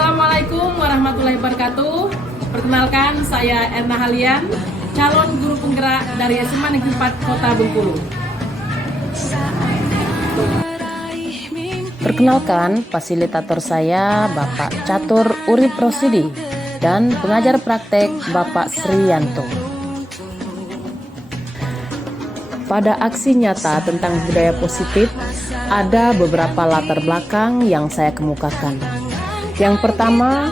Assalamualaikum warahmatullahi wabarakatuh. Perkenalkan, saya Erna Halian, calon guru penggerak dari SMA Negeri 4 Kota Bengkulu. Perkenalkan, fasilitator saya Bapak Catur Urip Rosidi dan pengajar praktek Bapak Sriyanto. Pada aksi nyata tentang budaya positif, ada beberapa latar belakang yang saya kemukakan. Yang pertama,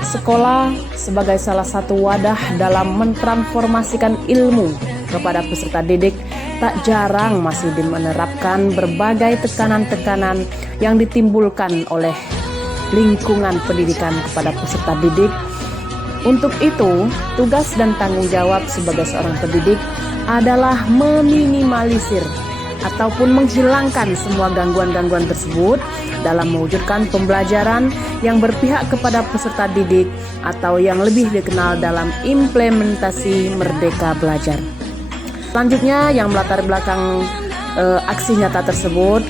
sekolah sebagai salah satu wadah dalam mentransformasikan ilmu kepada peserta didik tak jarang masih menerapkan berbagai tekanan-tekanan yang ditimbulkan oleh lingkungan pendidikan kepada peserta didik. Untuk itu, tugas dan tanggung jawab sebagai seorang pendidik adalah meminimalisir ataupun menghilangkan semua gangguan-gangguan tersebut dalam mewujudkan pembelajaran yang berpihak kepada peserta didik atau yang lebih dikenal dalam implementasi Merdeka Belajar. Selanjutnya yang melatar belakang aksi nyata tersebut,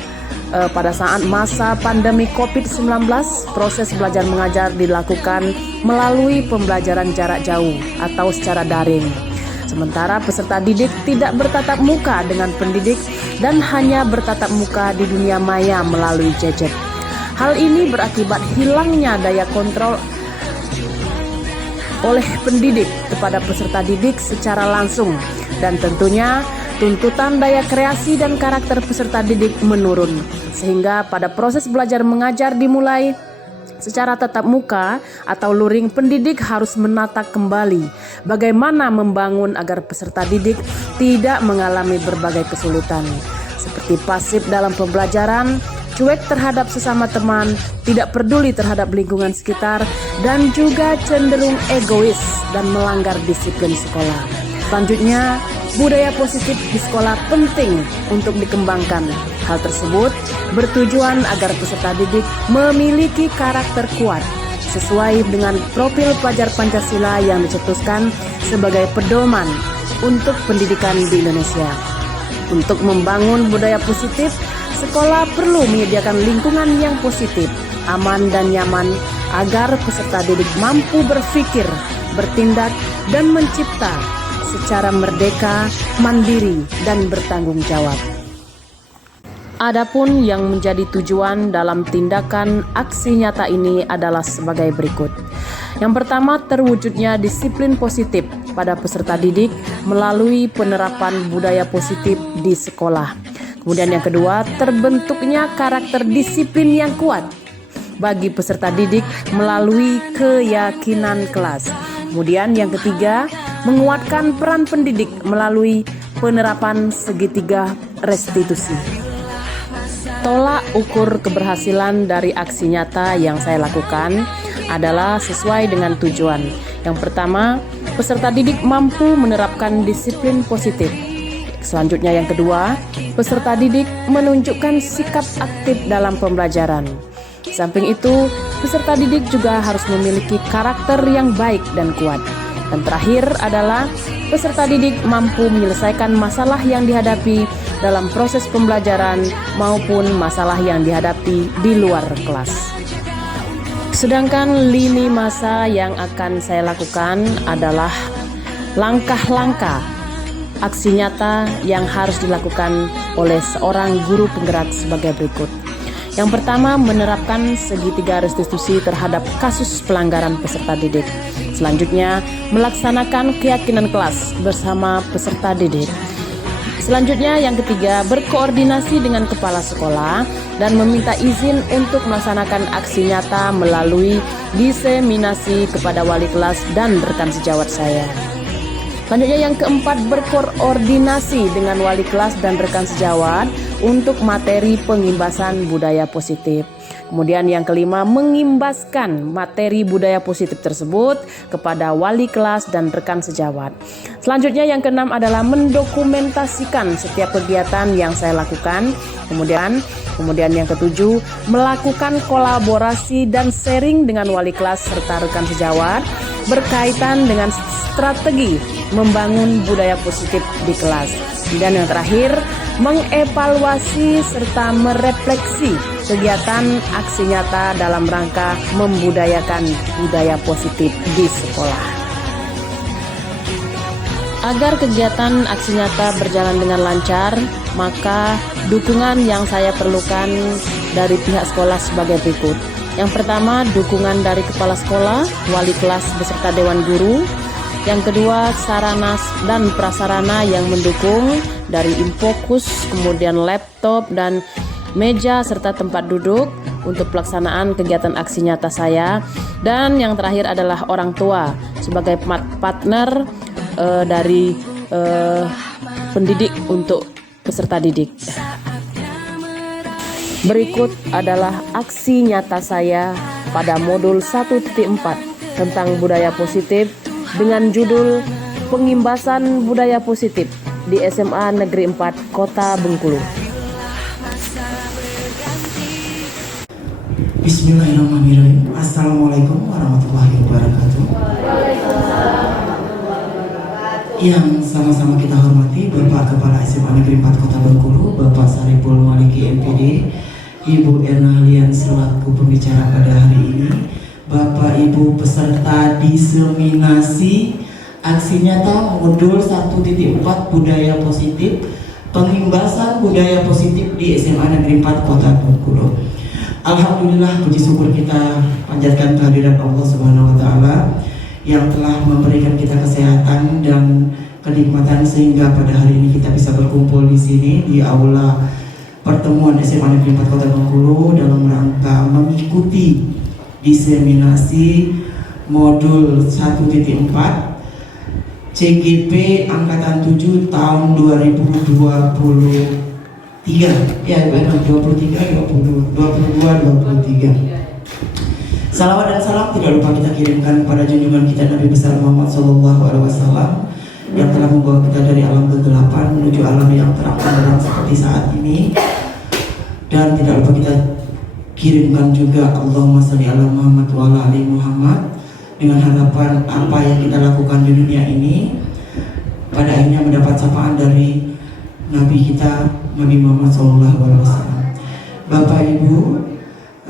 pada saat masa pandemi COVID-19, proses belajar mengajar dilakukan melalui pembelajaran jarak jauh atau secara daring. Sementara peserta didik tidak bertatap muka dengan pendidik dan hanya bertatap muka di dunia maya melalui gadget. Hal ini berakibat hilangnya daya kontrol oleh pendidik kepada peserta didik secara langsung, dan tentunya tuntutan daya kreasi dan karakter peserta didik menurun, sehingga pada proses belajar mengajar dimulai secara tatap muka atau luring, pendidik harus menata kembali bagaimana membangun agar peserta didik tidak mengalami berbagai kesulitan, seperti pasif dalam pembelajaran, cuek terhadap sesama teman, tidak peduli terhadap lingkungan sekitar, dan juga cenderung egois dan melanggar disiplin sekolah. Selanjutnya, budaya positif di sekolah penting untuk dikembangkan. Hal tersebut bertujuan agar peserta didik memiliki karakter kuat sesuai dengan profil pelajar Pancasila yang dicetuskan sebagai pedoman untuk pendidikan di Indonesia. Untuk membangun budaya positif, sekolah perlu menyediakan lingkungan yang positif, aman dan nyaman agar peserta didik mampu berpikir, bertindak, dan mencipta secara merdeka, mandiri, dan bertanggung jawab. Adapun yang menjadi tujuan dalam tindakan aksi nyata ini adalah sebagai berikut. Yang pertama, terwujudnya disiplin positif pada peserta didik melalui penerapan budaya positif di sekolah. Kemudian yang kedua, terbentuknya karakter disiplin yang kuat bagi peserta didik melalui keyakinan kelas. Kemudian yang ketiga, menguatkan peran pendidik melalui penerapan segitiga restitusi. Tolak ukur keberhasilan dari aksi nyata yang saya lakukan adalah sesuai dengan tujuan. Yang pertama, peserta didik mampu menerapkan disiplin positif. Selanjutnya yang kedua, peserta didik menunjukkan sikap aktif dalam pembelajaran. Di samping itu, peserta didik juga harus memiliki karakter yang baik dan kuat. Dan terakhir adalah peserta didik mampu menyelesaikan masalah yang dihadapi dalam proses pembelajaran maupun masalah yang dihadapi di luar kelas. Sedangkan lini masa yang akan saya lakukan adalah langkah-langkah aksi nyata yang harus dilakukan oleh seorang guru penggerak sebagai berikut. Yang pertama, menerapkan segitiga restitusi terhadap kasus pelanggaran peserta didik. Selanjutnya, melaksanakan keyakinan kelas bersama peserta didik. Selanjutnya, yang ketiga, berkoordinasi dengan kepala sekolah dan meminta izin untuk melaksanakan aksi nyata melalui diseminasi kepada wali kelas dan rekan sejawat saya. Selanjutnya yang keempat, berkoordinasi dengan wali kelas dan rekan sejawat untuk materi pengimbasan budaya positif. Kemudian yang kelima, mengimbaskan materi budaya positif tersebut kepada wali kelas dan rekan sejawat. Selanjutnya yang keenam adalah mendokumentasikan setiap kegiatan yang saya lakukan. Kemudian yang ketujuh, melakukan kolaborasi dan sharing dengan wali kelas serta rekan sejawat berkaitan dengan strategi membangun budaya positif di kelas. Dan yang terakhir, mengevaluasi serta merefleksi kegiatan aksi nyata dalam rangka membudayakan budaya positif di sekolah. Agar kegiatan aksi nyata berjalan dengan lancar, maka dukungan yang saya perlukan dari pihak sekolah sebagai berikut. Yang pertama, dukungan dari kepala sekolah, wali kelas beserta dewan guru. Yang kedua, sarana dan prasarana yang mendukung dari infokus, kemudian laptop dan meja serta tempat duduk untuk pelaksanaan kegiatan aksi nyata saya. Dan yang terakhir adalah orang tua sebagai partner dari pendidik untuk peserta didik. Berikut adalah aksi nyata saya pada modul 1.4 tentang budaya positif dengan judul Pengimbasan Budaya Positif di SMA Negeri 4 Kota Bengkulu. Bismillahirrahmanirrahim. Assalamualaikum warahmatullahi wabarakatuh. Yang sama-sama kita hormati Bapak Kepala SMA Negeri 4 Kota Bengkulu, Bapak Saripul Maliki MPD, Ibu Erna Halian selaku pembicara pada hari ini, Bapak Ibu peserta diseminasi aksi nyata modul 1.4 budaya positif, pengimbasan budaya positif di SMA Negeri 4 Kota Bengkulu. Alhamdulillah, puji syukur kita panjatkan kehadiran Allah Subhanahu wa taala yang telah memberikan kita kesehatan dan kenikmatan sehingga pada hari ini kita bisa berkumpul di sini di aula pertemuan SMA Negeri 4 Kota Bengkulu dalam rangka mengikuti diseminasi modul 1.4 CGP Angkatan 7 tahun 2023 ya, 22, 23. Salawat dan salam tidak lupa kita kirimkan kepada junjungan kita Nabi besar Muhammad SAW yang telah membawa kita dari alam kegelapan menuju alam yang terang benderang seperti saat ini. Dan tidak lupa kita kirimkan juga Allahumma sholli ala Muhammad wa ala ali Muhammad, dengan harapan apa yang kita lakukan di dunia ini pada akhirnya mendapat sapaan dari Nabi kita Nabi Muhammad SAW. Bapak Ibu,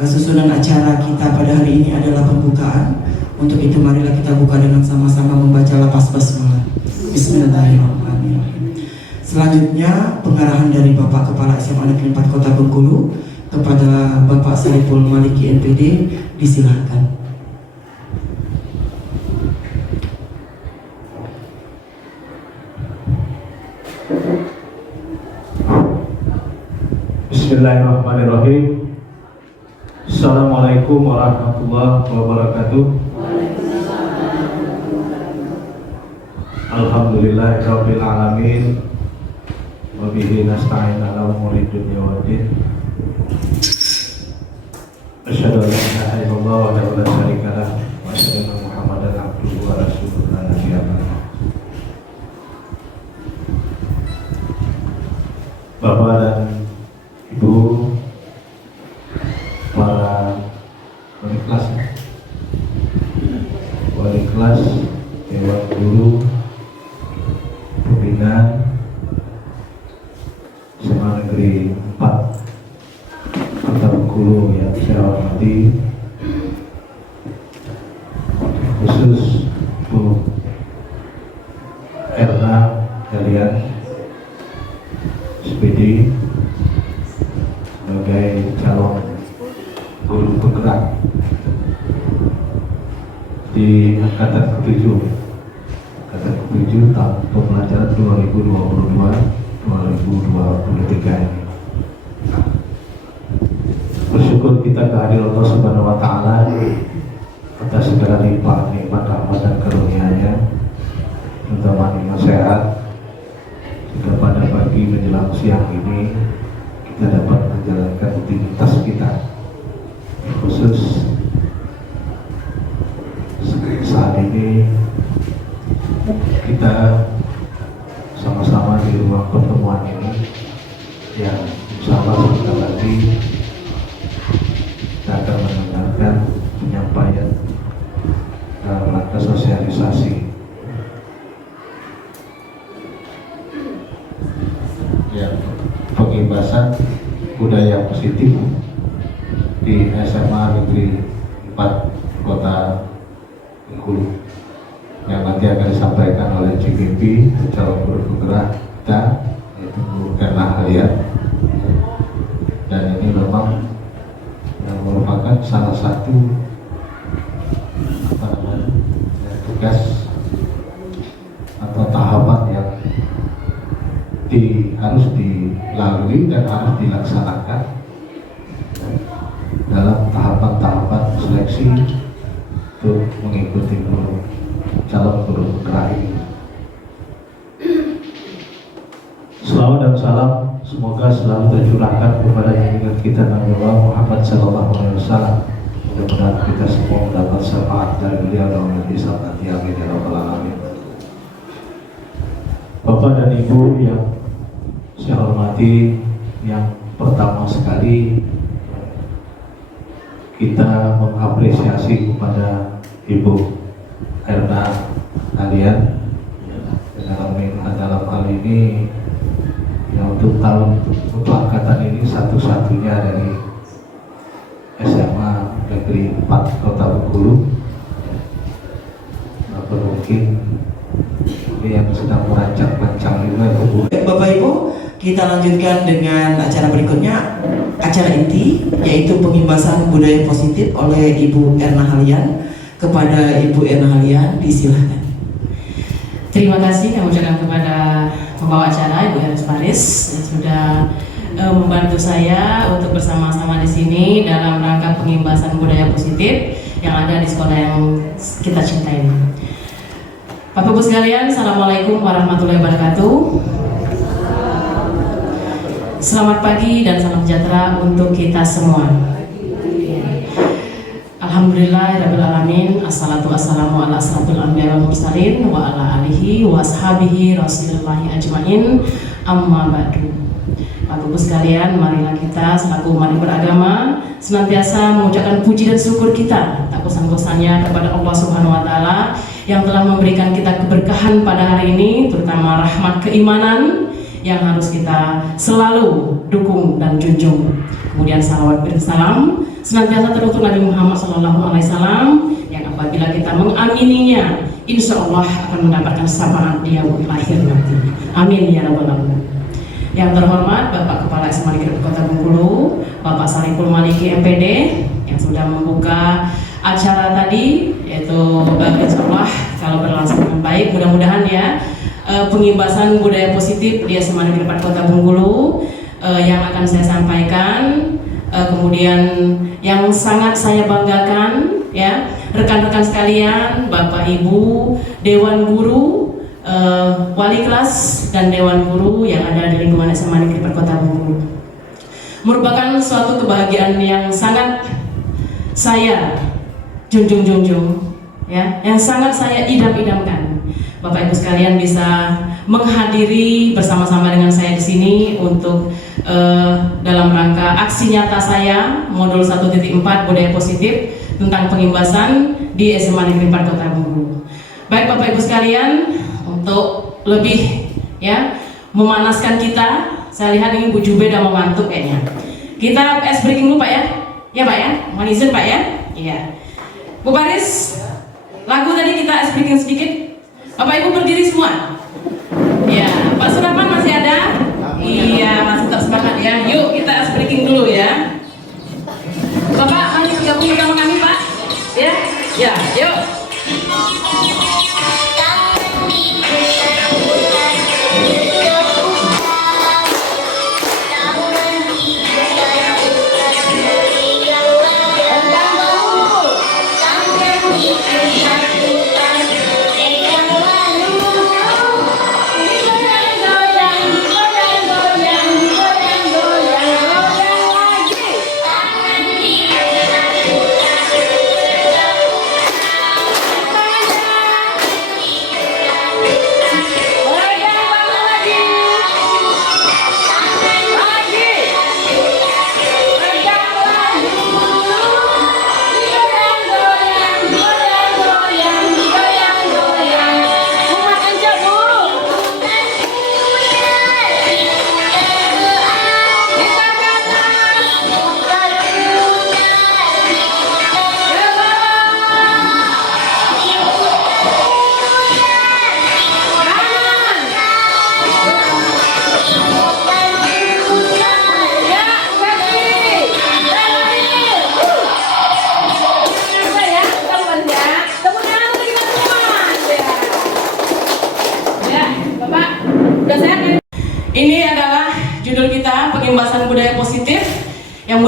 susunan acara kita pada hari ini adalah pembukaan. Untuk itu marilah kita buka dengan sama-sama membaca lafaz basmalah. Bismillahirrahmanirrahim. Selanjutnya pengarahan dari Bapak Kepala SMA Negeri 4 Kota Bengkulu kepada Bapak Saripul Maliki NPD, disilahkan. Bismillahirrahmanirrahim. Assalamualaikum warahmatullahi wabarakatuh. Alhamdulillahirabbil alamin. Wa bihi nasta'in ala umuri dunya waddin. Asyhadu an la ilaha illallah wa la syarika lah wa asyhadu anna Muhammadan abduhu wa rasuluhu la nabiyya ba'dahu. Bapak dan Ibu, para wali kelas, dewan guru, pembina SMA Negeri 4 Kota Bengkulu yang saya hormati, khusus Bu Erna Halian SPD sebagai calon guru penggerak di angkatan ke-7 tahun pembelajaran 2022-2023 ini. Bersyukur kita kehadiran Allah Subhanahu wa taala atas segala limpah nikmat rahmat dan karunia-Nya, terutama nikmat sehat, jika pada pagi menjelang siang ini kita dapat menjalankan aktivitas kita, khusus saat ini kita sama-sama di ruang pertemuan ini yang insya Allah sebentar lagi kita akan mendengarkan penyampaian dalam rangka sosial Kota Bengkulu yang nanti akan disampaikan oleh CGP calon guru penggerak kita, yaitu Bu Erna Halian. Dan ini memang yang merupakan salah satu tugas atau tahapan yang harus dilalui dan harus dilaksanakan dalam tahapan-tahapan seleksi untuk mengikuti calon guru penggerak ini. Selawat dan salam semoga selalu tercurahkan kepada junjungan kita Nabi Muhammad SAW. Mudah-mudahan kita semua mendapat syafaat dari beliau dalam hisab nanti, amin ya rabbal alamin. Bapak dan Ibu yang saya hormati, yang pertama sekali kita mengapresiasi kepada Ibu Erna Halian dalam hal ini ya, untuk angkatan ini satu-satunya dari SMA Negeri 4 Kota Bengkulu. Apa mungkin ini yang sedang merancang-rancang juga ya, Bu. Bapak Ibu, kita lanjutkan dengan acara berikutnya, acara inti yaitu pengimbasan budaya positif oleh Ibu Erna Halian. Kepada Ibu Erna Halian, disilahkan. Terima kasih kami ucapkan kepada pembawa acara Ibu Eris Faris yang sudah membantu saya untuk bersama-sama di sini dalam rangka pengimbasan budaya positif yang ada di sekolah yang kita cintai. Bapak Ibu sekalian, Assalamualaikum warahmatullahi wabarakatuh. Selamat pagi dan salam sejahtera untuk kita semua. Alhamdulillahirabbil alamin, assalatu wassalamu ala asrofil anbiya wal mursalin wa ala alihi wa ashabihi rasulillahi ajmain, amma ba'du. Bapak Ibu sekalian, marilah kita selaku umat beragama senantiasa mengucapkan puji dan syukur kita tak bosan-bosannya kepada Allah Subhanahu wa taala yang telah memberikan kita keberkahan pada hari ini, terutama rahmat keimanan yang harus kita selalu dukung dan junjung. Kemudian salawat bersalam senantiasa teruntuk Nabi Muhammad SAW yang apabila kita mengamininya, insya Allah akan mendapatkan syafaat di yaumul akhir nanti. Amin ya rabbal alamin. Yang terhormat Bapak Kepala SMA Negeri Kota Bengkulu, Bapak Sariful Maliki MPD yang sudah membuka acara tadi, yaitu insya Allah kalau berlangsung dengan baik, mudah-mudahan ya pengimbasan budaya positif di SMA Negeri Kota Bengkulu yang akan saya sampaikan. Kemudian yang sangat saya banggakan ya, rekan-rekan sekalian, Bapak Ibu, Dewan Guru, Wali Kelas dan Dewan Guru yang ada di lingkungan SMA Negeri Kota Bengkulu. Merupakan suatu kebahagiaan yang sangat saya junjung ya, yang sangat saya idam-idamkan. Bapak Ibu sekalian bisa menghadiri bersama-sama dengan saya di sini untuk dalam rangka aksi nyata saya modul 1.4 budaya positif tentang pengimbasan di SMA Negeri 4 Kota Bengkulu. Baik Bapak Ibu sekalian, untuk lebih ya memanaskan kita, saya lihat ini Bu Jube udah mau ngantuk kayaknya. Kita ice breaking dulu Pak ya. Ya Pak ya, mohon izin Pak ya. Iya. Bu Paris, lagu tadi kita ice breaking sedikit. Bapak Ibu berdiri semua. Ya, Pak Surapan masih ada? Iya, masih tetap semangat ya. Yuk kita ice breaking dulu ya. Bapak, mari gabung bersama kami Pak. Ya, ya, yuk.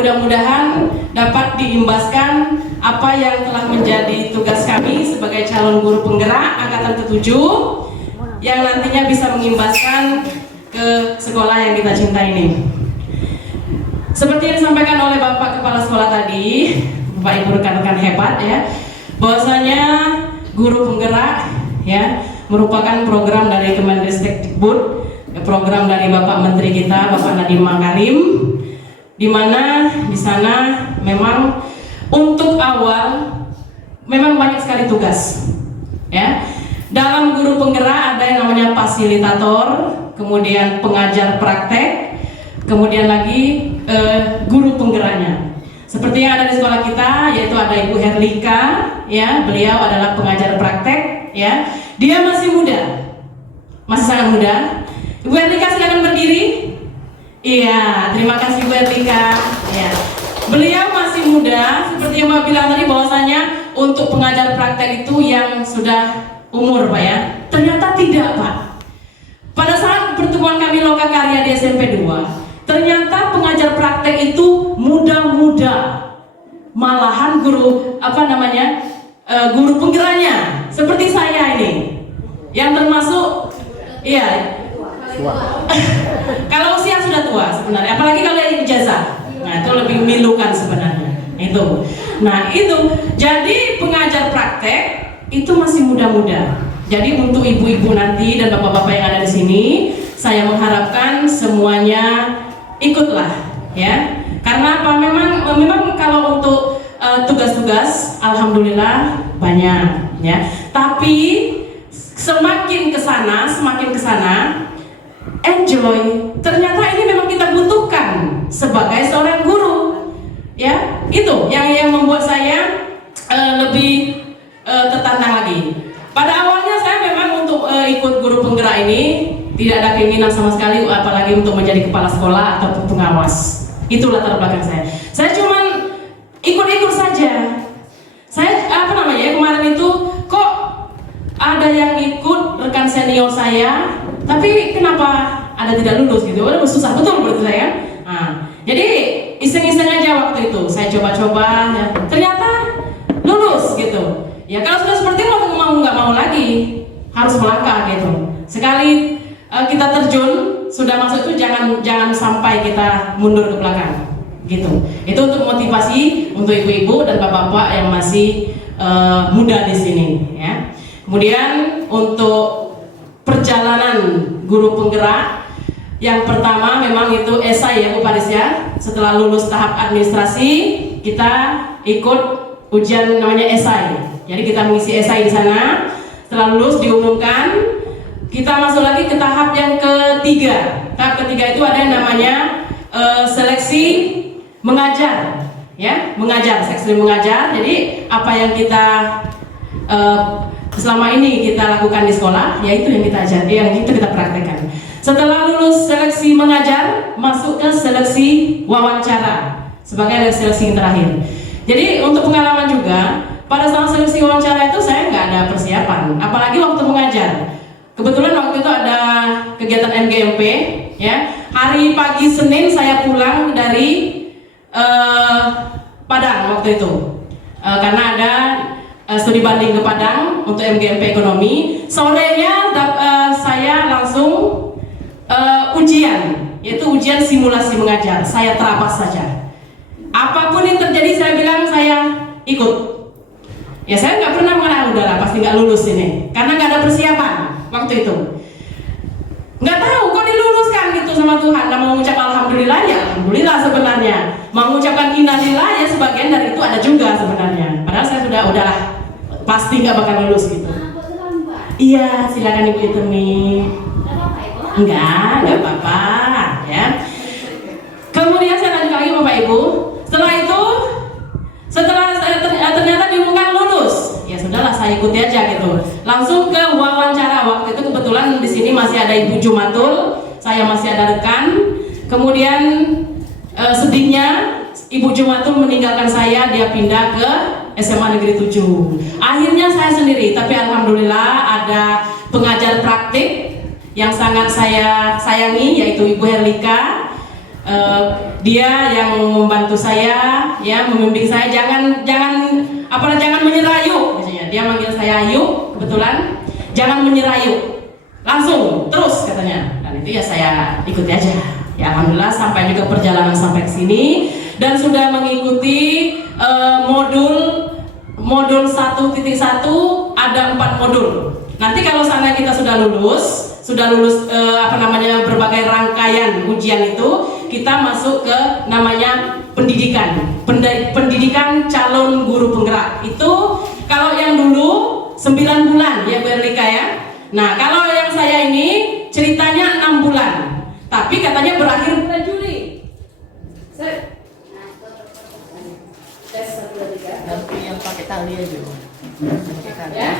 mudah-mudahan dapat diimbaskan apa yang telah menjadi tugas kami sebagai calon guru penggerak angkatan ke-7 yang nantinya bisa mengimbaskan ke sekolah yang kita cintai ini. Seperti yang disampaikan oleh Bapak Kepala Sekolah tadi, Bapak Ibu rekan-rekan hebat ya, bahwasanya guru penggerak ya merupakan program dari Kemendikbud, program dari Bapak Menteri kita, Bapak Nadiem Makarim, di mana di sana memang untuk awal memang banyak sekali tugas ya. Dalam guru penggerak ada yang namanya fasilitator, kemudian pengajar praktek, kemudian lagi guru penggeraknya. Seperti yang ada di sekolah kita, yaitu ada Ibu Herlika, ya, beliau adalah pengajar praktek, ya. Dia masih muda, masih sangat muda. Ibu Herlika silakan berdiri. Iya, terima kasih Bu Herlika. Ya, beliau masih muda, seperti yang Mbak bilang tadi bahwasanya untuk pengajar praktek itu yang sudah umur, Pak ya. Ternyata tidak, Pak. Pada saat pertemuan kami Loka Karya di SMP 2, ternyata pengajar praktek itu muda-muda, malahan guru guru penggeraknya seperti saya ini, yang termasuk, iya, kalau usia sudah tua sebenarnya, apalagi kalau ijazah, nah itu lebih milukan sebenarnya itu. Nah itu, jadi pengajar praktek itu masih muda-muda. Jadi untuk ibu-ibu nanti dan bapak-bapak yang ada di sini, saya mengharapkan semuanya ikutlah ya, karena apa, memang kalau untuk tugas-tugas alhamdulillah banyak ya, tapi semakin kesana enjoy, ternyata ini memang kita butuhkan sebagai seorang guru ya. Itu yang membuat saya lebih tertantang lagi. Pada awalnya saya memang untuk ikut guru penggerak ini tidak ada keinginan sama sekali, apalagi untuk menjadi kepala sekolah ataupun pengawas. Itu latar belakang saya. Saya cuman ikut-ikut saja. Saya kemarin itu kok ada yang ikut rekan senior saya, tapi kenapa ada tidak lulus gitu? Udah susah betul menurut saya. Nah, jadi iseng-iseng aja waktu itu. Saya coba-coba, ya, ternyata lulus gitu. Ya kalau sudah seperti itu mau nggak mau lagi harus melangkah gitu. Sekali kita terjun sudah masuk itu jangan sampai kita mundur ke belakang gitu. Itu untuk motivasi untuk ibu-ibu dan bapak-bapak yang masih muda di sini ya. Kemudian untuk perjalanan guru penggerak, yang pertama memang itu esai ya Bu Paris ya. Setelah lulus tahap administrasi kita ikut ujian namanya esai. Jadi kita mengisi esai di sana. Setelah lulus diumumkan, kita masuk lagi ke tahap yang ketiga. Tahap ketiga itu ada yang namanya seleksi mengajar, ya, seleksi mengajar. Jadi apa yang kita selama ini kita lakukan di sekolah, yaitu yang kita ajari, yang itu kita praktekkan. Setelah lulus seleksi mengajar, masuk ke seleksi wawancara sebagai seleksi yang terakhir. Jadi untuk pengalaman juga, pada saat seleksi wawancara itu saya nggak ada persiapan, apalagi waktu mengajar. Kebetulan waktu itu ada kegiatan MGMP, ya. Hari pagi Senin saya pulang dari Padang waktu itu, karena ada studi banding ke Padang untuk MGMP ekonomi. Sorenya saya langsung ujian, yaitu ujian simulasi mengajar. Saya terabas saja. Apapun yang terjadi saya bilang saya ikut. Ya saya nggak pernah mengenal, udahlah pasti nggak lulus ini, karena nggak ada persiapan waktu itu. Nggak tahu kok diluluskan gitu sama Tuhan. Nah, mau mengucap alhamdulillah ya alhamdulillah sebenarnya. Mau mengucapkan innalillah ya sebagian dari itu ada juga sebenarnya. Padahal saya udahlah pasti nggak bakal lulus gitu. Iya, silakan Ibu Itemi. Enggak apa-apa ya. Kemudian saya lanjut lagi Bapak Ibu. Setelah ternyata diumumkan lulus, ya sudahlah saya ikuti aja gitu. Langsung ke wawancara. Waktu itu kebetulan di sini masih ada Ibu Jumatul, saya masih ada rekan. Kemudian sedihnya Ibu Jumatul meninggalkan saya, dia pindah ke SMA Negeri 7. Akhirnya saya sendiri, tapi alhamdulillah ada pengajar praktik yang sangat saya sayangi, yaitu Ibu Herlika. Dia yang membantu saya, ya, membimbing saya, jangan menyerah yuk, misalnya. Dia manggil saya yuk, kebetulan, jangan menyerah yuk, langsung terus katanya. Dan itu ya saya ikuti aja. Ya alhamdulillah sampai juga perjalanan sampai ke sini dan sudah mengikuti modul 1.1, ada 4 modul. Nanti kalau sana kita sudah lulus berbagai rangkaian ujian itu, kita masuk ke namanya pendidikan calon guru penggerak. Itu kalau yang dulu 9 bulan ya Bu Erlika ya. Nah kalau yang saya ini ceritanya 6 bulan, tapi katanya berakhir bulan Juli. Tes 1, 2, 3. Tapi yang pakai tali aja. Ya.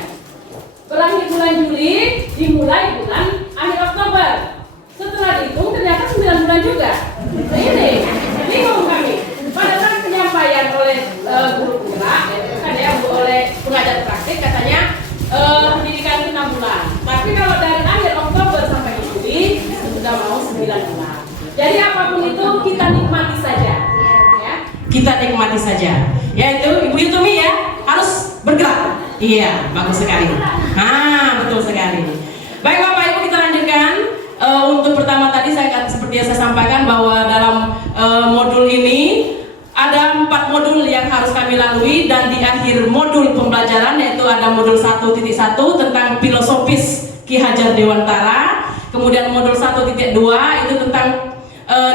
Berakhir bulan Juli, dimulai bulan akhir Oktober. Setelah dihitung ternyata 9 bulan juga. Nah, ini bingung kami. Pada saat penyampaian oleh guru penggerak, kan ya, oleh pengajar praktik katanya pendidikan itu 6 bulan. Tapi kalau dari akhir Oktober sampai Juli sudah mau 9 bulan. Jadi apapun itu kita nikmati saja. Ya. Kita nikmati saja. Yaitu Ibu Yutumi ya harus bergerak. Iya, bagus sekali. Nah, betul sekali. Baik Bapak Ibu, kita lanjutkan. Untuk pertama tadi seperti yang saya sampaikan bahwa dalam modul ini ada 4 modul yang harus kami lalui, dan di akhir modul pembelajaran yaitu ada modul 1.1 tentang filosofis Ki Hajar Dewantara. Kemudian modul 1.2 itu tentang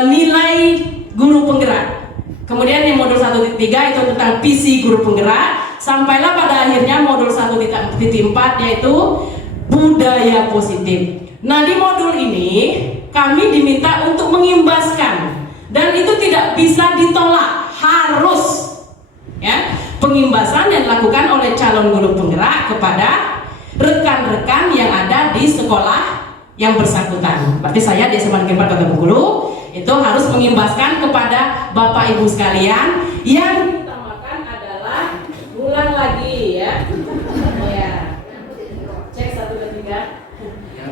nilai guru penggerak. Kemudian di modul 1.3 itu tentang visi guru penggerak. Sampailah pada akhirnya modul 1.4 yaitu budaya positif. Nah di modul ini kami diminta untuk mengimbaskan, dan itu tidak bisa ditolak, harus ya, pengimbasan yang dilakukan oleh calon guru penggerak kepada rekan-rekan yang ada di sekolah yang bersangkutan. Berarti saya di SMA Negeri 4 Kota Bengkulu itu harus mengimbaskan kepada Bapak Ibu sekalian yang ulang lagi ya. Ya. Cek 1, 2, 3.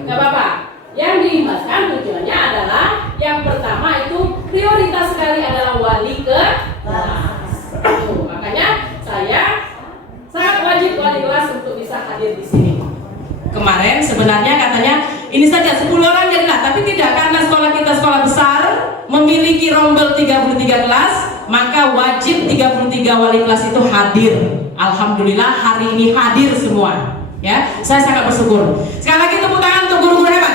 Gak apa-apa. Yang diimbaskan tujuannya adalah yang pertama itu prioritas sekali adalah wali kelas. Makanya saya sangat wajib wali kelas untuk bisa hadir di sini. Kemarin sebenarnya katanya ini saja 10 orang jadilah, tapi tidak, karena sekolah kita sekolah besar memiliki rombel 33 kelas, maka wajib 33 wali kelas itu hadir. Alhamdulillah hari ini hadir semua. Ya, saya sangat bersyukur. Sekali lagi tepuk tangan untuk guru-guru hebat.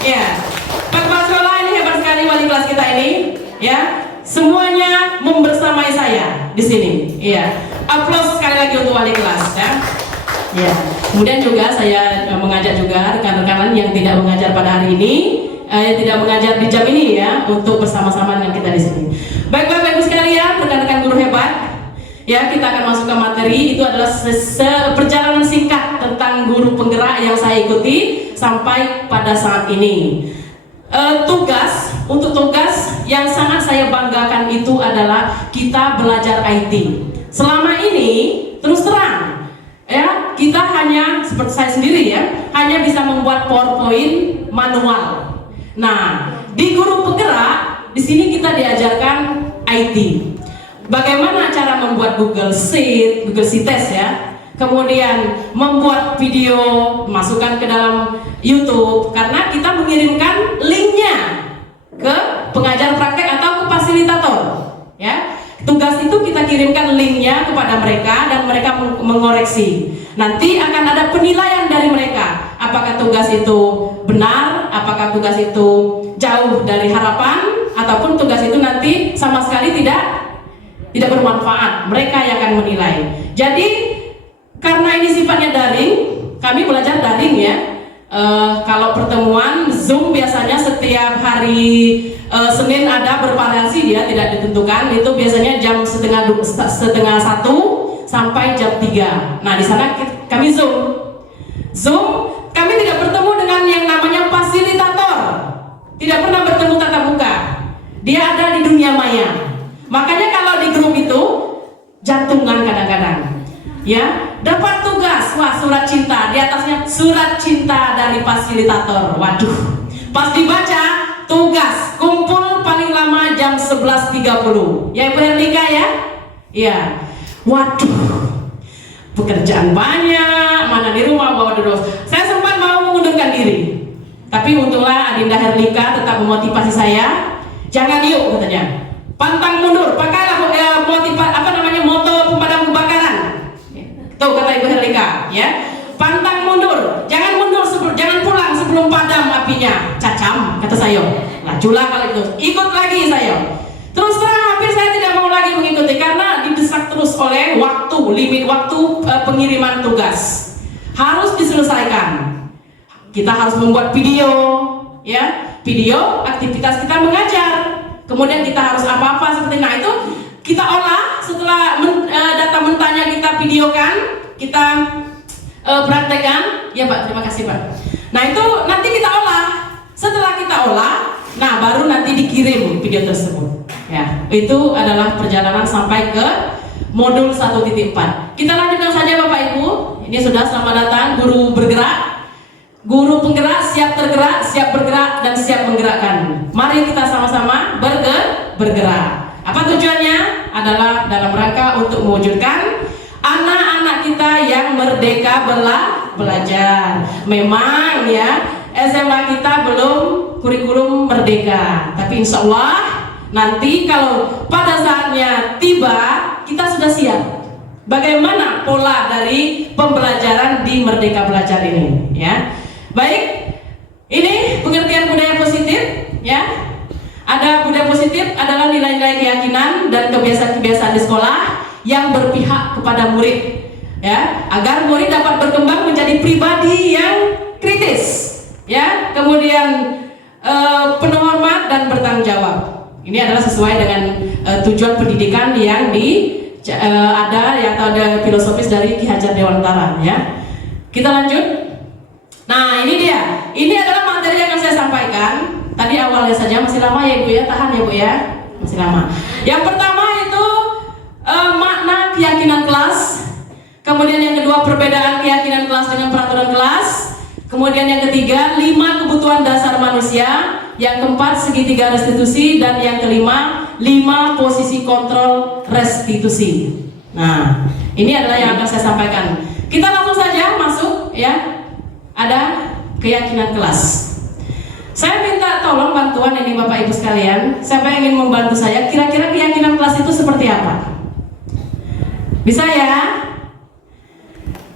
Ya, Pak sekolah ini hebat sekali wali kelas kita ini. Ya, semuanya membersamai saya di sini. Iya, aplaus sekali lagi untuk wali kelas. Ya. Ya, kemudian juga saya mengajak juga rekan-rekan yang tidak mengajar pada hari ini, tidak mengajar di jam ini ya, untuk bersama-sama dengan kita di sini. Baik Bapak Ibu sekalian, rekan-rekan guru hebat, ya kita akan masuk ke materi. Itu adalah perjalanan singkat tentang guru penggerak yang saya ikuti sampai pada saat ini. Tugas yang sangat saya banggakan itu adalah kita belajar IT. Selama ini terus terang ya, kita hanya seperti saya sendiri ya, hanya bisa membuat PowerPoint manual. Nah, di guru penggerak di sini kita diajarkan IT. Bagaimana cara membuat Google Sheet ya. Kemudian membuat video, masukkan ke dalam YouTube, karena kita mengirimkan linknya ke pengajar praktek atau ke fasilitator. Ya, tugas itu kita kirimkan linknya kepada mereka dan mereka mengoreksi. Nanti akan ada penilaian dari mereka. Apakah tugas itu benar, apakah tugas itu jauh dari harapan, ataupun tugas itu nanti sama sekali tidak bermanfaat. Mereka yang akan menilai. Jadi karena ini sifatnya daring, kami belajar daring ya. Kalau pertemuan Zoom biasanya setiap hari Senin ada, bervariasi dia tidak ditentukan. Itu biasanya jam setengah 1 sampai jam 3. Nah di sana kami Zoom, kami tidak bertemu dengan yang namanya fasilitator. Tidak pernah bertemu tatap muka. Dia ada di dunia maya. Makanya kalau di grup itu jantungan kadang-kadang. Ya, dapat tugas, wah surat cinta, di atasnya surat cinta dari fasilitator. Waduh, pas dibaca tugas kumpul paling lama jam 11.30. Ya Ibu Herlika ya? Iya. Waduh, pekerjaan banyak, mana di rumah bawa terus. Saya sempat mau mengundurkan diri, tapi untunglah Adinda Herlika tetap memotivasi saya. Jangan yuk katanya, pantang mundur, pakailah moto pemadam kebakaran. Tuh kata Ibu Herlika, ya, pantang mundur, jangan pulang sebelum padam apinya. Cacam kata saya. Lajulah kalau itu, ikut lagi saya. Terus terang hampir saya tidak mau lagi mengikuti karena didesak terus oleh limit waktu pengiriman tugas. Harus diselesaikan. Kita harus membuat video, ya, video aktivitas kita mengajar. Kemudian kita harus apa-apa seperti itu kita olah setelah data mentahnya kita videokan, kita praktekkan. Ya Pak, terima kasih Pak. Nah itu nanti kita olah. Setelah kita olah, nah baru nanti dikirim video tersebut. Ya, itu adalah perjalanan sampai ke modul 1.4. Kita lanjutkan saja Bapak Ibu. Ini sudah, selamat datang guru bergerak. Guru penggerak, siap tergerak, siap bergerak, dan siap menggerakkan. Mari kita sama-sama bergerak. Apa tujuannya? Adalah dalam rangka untuk mewujudkan anak-anak kita yang merdeka belajar. Memang ya, SMA kita belum kurikulum merdeka, tapi insya Allah nanti kalau pada saatnya tiba, kita sudah siap. Bagaimana pola dari pembelajaran di Merdeka Belajar ini, ya. Baik, ini pengertian budaya positif, ya. Ada budaya positif adalah nilai-nilai keyakinan dan kebiasaan-kebiasaan di sekolah yang berpihak kepada murid, ya, agar murid dapat berkembang menjadi pribadi yang kritis, ya, kemudian penuh hormat dan bertanggung jawab. Ini adalah sesuai dengan tujuan pendidikan yang ada filosofis dari Ki Hajar Dewantara, ya. Kita lanjut. Nah, ini dia. Ini adalah materi yang akan saya sampaikan. Tadi awalnya saja, masih lama ya Ibu ya, tahan ya Bu ya. Masih lama. Yang pertama itu makna keyakinan kelas. Kemudian yang kedua, perbedaan keyakinan kelas dengan peraturan kelas. Kemudian yang ketiga, 5 kebutuhan dasar manusia. Yang keempat, segitiga restitusi. Dan yang kelima, 5 posisi kontrol restitusi. Nah, ini adalah yang akan saya sampaikan. Kita langsung saja masuk, ya. Ada keyakinan kelas. Saya minta tolong bantuan ini Bapak Ibu sekalian. Siapa yang ingin membantu saya? Kira-kira keyakinan kelas itu seperti apa? Bisa ya?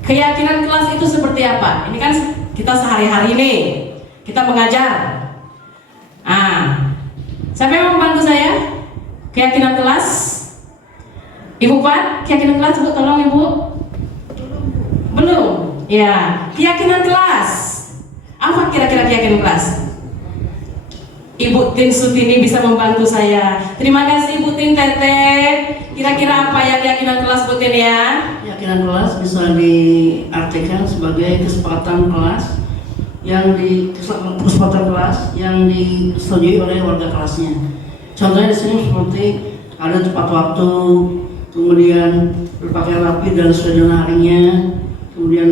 Keyakinan kelas itu seperti apa? Ini kan kita sehari-hari nih, kita mengajar. Siapa yang membantu saya? Keyakinan kelas? Ibu Pat, keyakinan kelas Bu, tolong Ibu. Belum? Ya, keyakinan kelas. Apa kira-kira keyakinan kelas? Ibu Tin Sutini bisa membantu saya. Terima kasih Ibu Tin Teteh. Kira-kira apa ya keyakinan kelas Bu Tin ya? Keyakinan kelas bisa diartikan sebagai kesepakatan kelas yang disetujui oleh warga kelasnya. Contohnya di sini seperti ada tepat waktu, kemudian berpakaian rapi dan sesuai dengan harinya, kemudian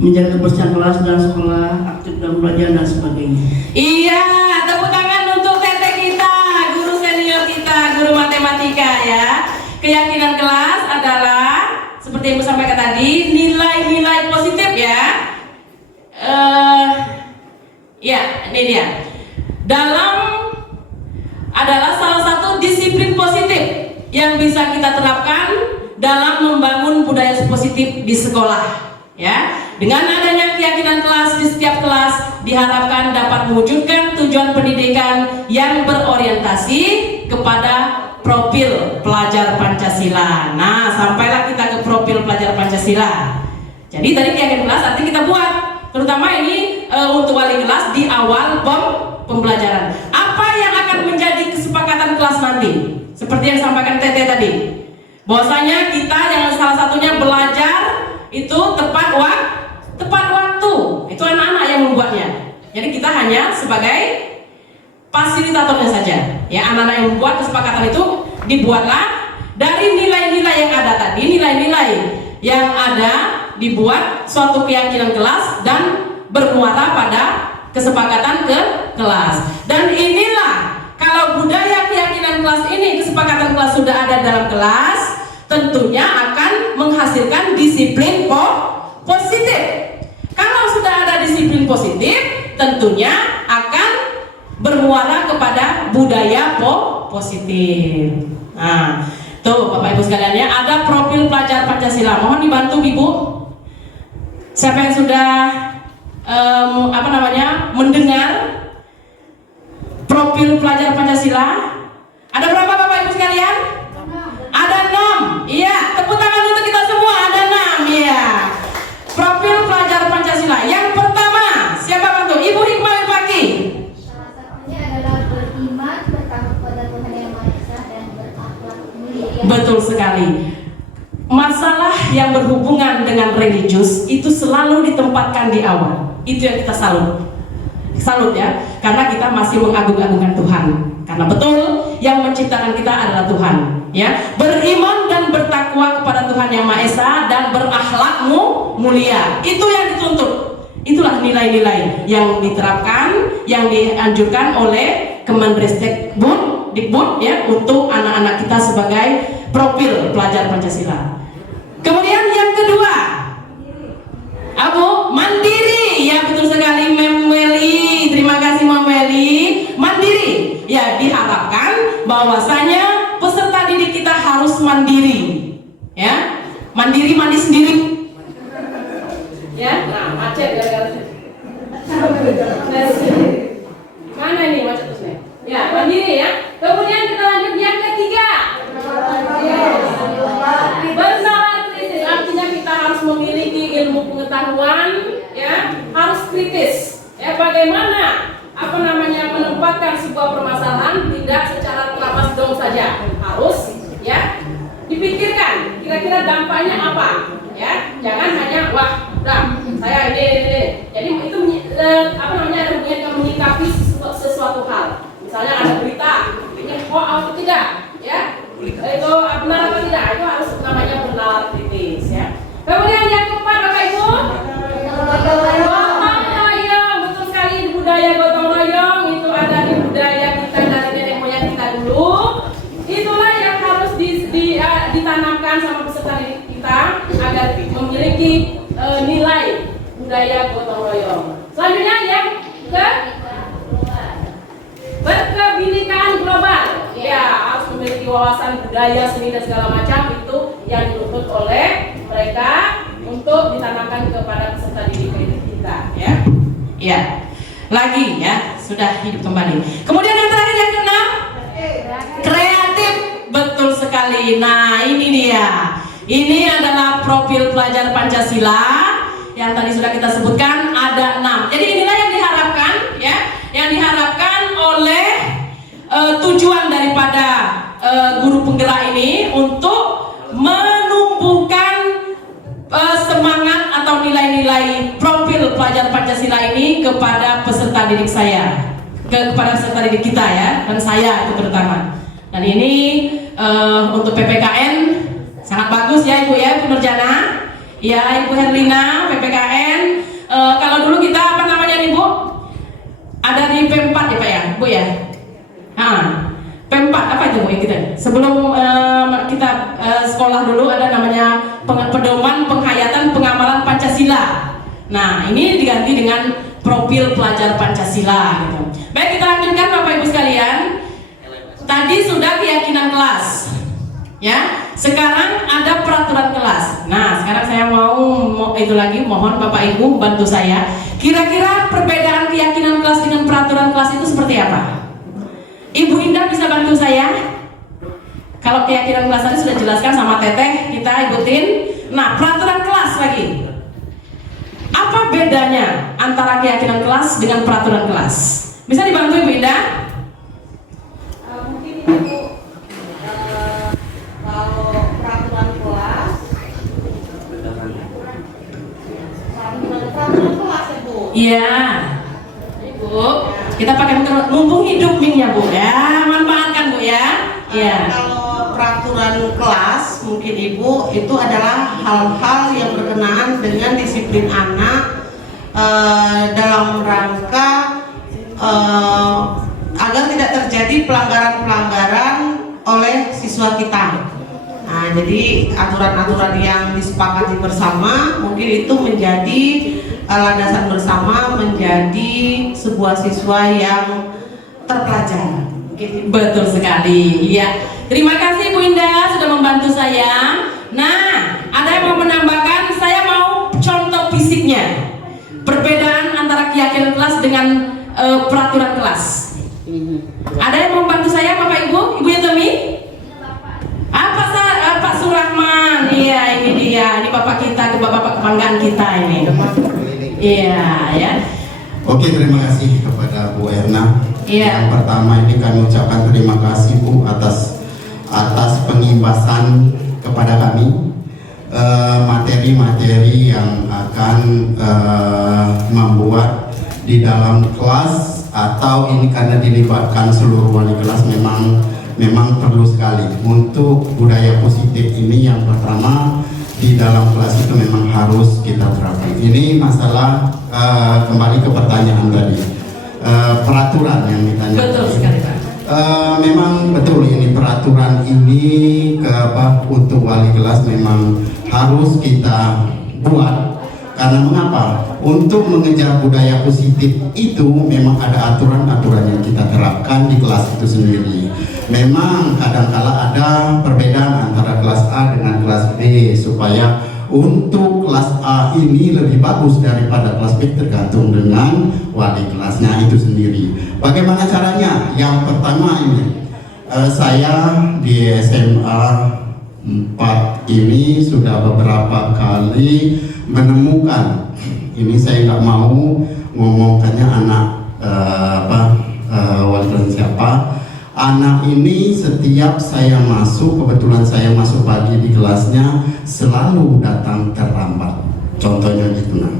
menjaga kebersihan kelas dan sekolah, aktif dalam belajar dan sebagainya. Iya, tepuk tangan untuk teteh kita, guru senior kita, guru matematika ya. Keyakinan kelas adalah seperti yang Ibu sampaikan tadi, nilai-nilai positif ya. Ya, ini dia. Adalah salah satu disiplin positif yang bisa kita terapkan dalam membangun budaya positif di sekolah. Ya, dengan adanya keyakinan kelas di setiap kelas diharapkan dapat mewujudkan tujuan pendidikan yang berorientasi kepada profil pelajar Pancasila. Nah, sampailah kita ke profil pelajar Pancasila. Jadi tadi keyakinan kelas nanti kita buat, terutama ini untuk wali kelas di awal pembelajaran. Apa yang akan menjadi kesepakatan kelas nanti? Seperti yang disampaikan Tete tadi, bahwasanya kita yang salah satunya belajar itu tepat waktu. Itu anak-anak yang membuatnya. Jadi kita hanya sebagai fasilitatornya saja. Ya, anak-anak yang membuat kesepakatan itu dibuatlah dari nilai-nilai yang ada tadi, nilai-nilai yang ada dibuat suatu keyakinan kelas dan bermuara pada kesepakatan ke kelas. Dan inilah kalau budaya keyakinan kelas ini, kesepakatan kelas sudah ada dalam kelas, tentunya akan menghasilkan disiplin positif. Kalau sudah ada disiplin positif, tentunya akan bermuara kepada budaya positif. Nah, tuh Bapak Ibu sekalian ya, ada profil pelajar Pancasila. Mohon dibantu Ibu. Siapa yang sudah mendengar profil pelajar Pancasila? Ada berapa Bapak Ibu sekalian? Ada 6. Iya, tepuk tangan untuk kita semua. Ada 6. Iya. Profil pelajar Pancasila. Yang pertama, siapa bantu? Ibu Hikmah Paki. Salah satunya adalah beriman, bertakwa kepada Tuhan Yang Maha Esa dan berakhlak mulia. Betul sekali. Masalah yang berhubungan dengan religius itu selalu ditempatkan di awal. Itu yang kita salut ya, karena kita masih mengagung-agungkan Tuhan. Karena betul yang menciptakan kita adalah Tuhan. Ya, beriman dan bertakwa kepada Tuhan Yang Maha Esa dan berakhlak mulia. Itu yang dituntut. Itulah nilai-nilai yang diterapkan, yang dianjurkan oleh Kemendikbud ya untuk anak-anak kita sebagai profil pelajar Pancasila. Kemudian yang kedua, Abu, mandiri. Ya betul sekali Mem Weli. Terima kasih Mem Weli. Mandiri. Ya, diharapkan bahwasanya peserta didik kita harus mandiri. Ya, mandiri mandi sendiri. Ya, nah macet gara-gara. Mana ini macet terusnya? Ya, mandiri ya. Kemudian kita lanjut yang ketiga. Bersalah kritis, artinya kita harus memiliki ilmu pengetahuan, ya, harus kritis. Ya, bagaimana menempatkan sebuah permasalahan tidak secara terapas dong saja, harus ya dipikirkan kira-kira dampaknya apa, ya, jangan hanya wah udah saya ini. Jadi itu ada hubungan dengan menyikapi sesuatu hal. Misalnya ada berita, ini hoax atau tidak, ya, itu benar atau tidak, itu harus namanya benar kritis, ya. Kemudian yang keempat Bapak Ibu, gotong royong. Betul sekali, budaya gotong royong itu ada di budaya kita dari nenek moyang kita dulu. Itulah yang harus ditanamkan sama peserta didik kita agar memiliki nilai budaya gotong royong. Selanjutnya yang ke berkebinekaan global. Ya, harus memiliki wawasan budaya, seni dan segala macam, itu yang dituntut oleh mereka untuk ditanamkan kepada peserta didik kita, ya. Ya. Lagi ya, sudah hidup kembali. Kemudian yang terakhir yang keenam, kreatif. Betul sekali. Nah, ini dia. Ini adalah profil pelajar Pancasila yang tadi sudah kita sebutkan, ada 6. Jadi inilah yang diharapkan, ya, yang diharapkan oleh tujuan daripada guru penggerak ini untuk menumbuhkan semangat atau nilai-nilai profil pelajar Pancasila ini kepada peserta didik saya, kepada peserta didik kita ya, dan saya itu terutama. Dan ini untuk PPKN sangat bagus ya Ibu ya, Ibu Nurjana, ya Ibu Herlina, PPKN. Kalau dulu kita apa namanya nih Bu? Ada di P4 ya Pak ya, Bu ya. P4 apa itu Bu yang kita? Sebelum kita sekolah dulu ada namanya pedoman penghayatan pengamalan Pancasila. Nah ini diganti dengan profil pelajar Pancasila gitu. Baik, kita lanjutkan Bapak Ibu sekalian. Tadi sudah keyakinan kelas, ya. Sekarang ada peraturan kelas. Nah sekarang saya mau itu lagi, mohon Bapak Ibu bantu saya. Kira-kira perbedaan keyakinan kelas dengan peraturan kelas itu seperti apa? Ibu Indah bisa bantu saya? Kalau keyakinan kelas tadi sudah jelaskan sama Teteh, kita ikutin. Nah, peraturan kelas lagi. Apa bedanya antara keyakinan kelas dengan peraturan kelas? Bisa dibantu Ibu Indah? Mungkin Ibu, kalau peraturan kelas Ibu. Iya. Ibu, kita pakai mumpung hidup mic-nya Bu ya, manfaatkan Bu ya. Iya. Kalau peraturan kelas mungkin Ibu itu adalah hal-hal yang berkenaan dengan disiplin anak, dalam rangka agar tidak terjadi pelanggaran-pelanggaran oleh siswa kita. Nah, jadi aturan-aturan yang disepakati bersama mungkin itu menjadi landasan bersama, menjadi sebuah siswa yang terpelajar. Betul sekali. Iya. Terima kasih Bu Indah sudah membantu saya. Nah, ada yang mau menambahkan? Saya mau contoh fisiknya. Perbedaan antara keyakinan kelas dengan peraturan kelas. Ada yang mau membantu saya, Bapak Ibu? Ibu Yatami? Pak Surahman. Iya, ini dia. Ini Bapak kita, Bapak kebanggaan kita ini. Iya, ya. Oke, terima kasih kepada Bu Erna. Iya. Yang pertama ini kami ucapkan terima kasih Bu atas pengimbasan kepada kami materi-materi yang akan membuat di dalam kelas, atau ini karena dilibatkan seluruh wali kelas memang perlu sekali untuk budaya positif ini. Yang pertama di dalam kelas itu memang harus kita terapkan. Ini masalah kembali ke pertanyaan tadi, peraturan yang ditanya. Betul sekali, Pak. Memang betul ini peraturan ini untuk wali kelas memang harus kita buat. Karena mengapa? Untuk mengejar budaya positif itu memang ada aturan-aturan yang kita terapkan di kelas itu sendiri. Memang kadang-kala ada perbedaan antara kelas A dengan kelas B, supaya untuk kelas A ini lebih bagus daripada kelas B tergantung dengan wali kelasnya itu sendiri. Bagaimana caranya? Yang pertama ini, saya di SMA 4 ini sudah beberapa kali menemukan, ini saya nggak mau ngomongkannya anak wali kelas siapa. Anak ini setiap saya masuk, kebetulan saya masuk pagi di kelasnya, selalu datang terlambat. Contohnya gitu nah.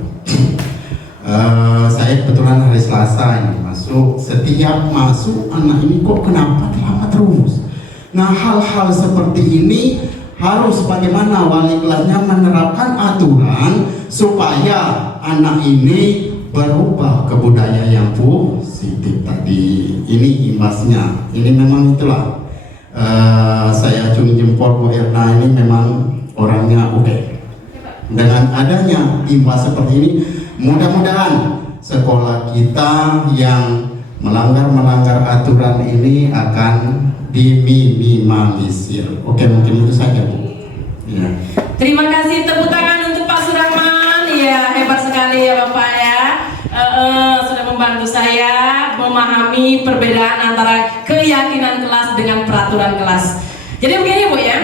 Saya kebetulan hari Selasa ini masuk, setiap masuk anak ini kok kenapa terlambat terus. Nah, hal-hal seperti ini harus bagaimana wali kelasnya menerapkan aturan supaya anak ini berubah ke budaya yang positif tadi. Ini imbasnya. Ini memang itulah. Saya acungi jempol Bu Erna ini memang orangnya oke. Dengan adanya imbas seperti ini, mudah-mudahan sekolah kita yang melanggar aturan ini akan diminimalisir. Oke, mungkin itu saja Bu. Ya. Terima kasih, tepuk tangan untuk Pak Surahman. Ya, hebat sekali ya Bapak ya. Sudah membantu saya memahami perbedaan antara keyakinan kelas dengan peraturan kelas. Jadi begini Bu ya,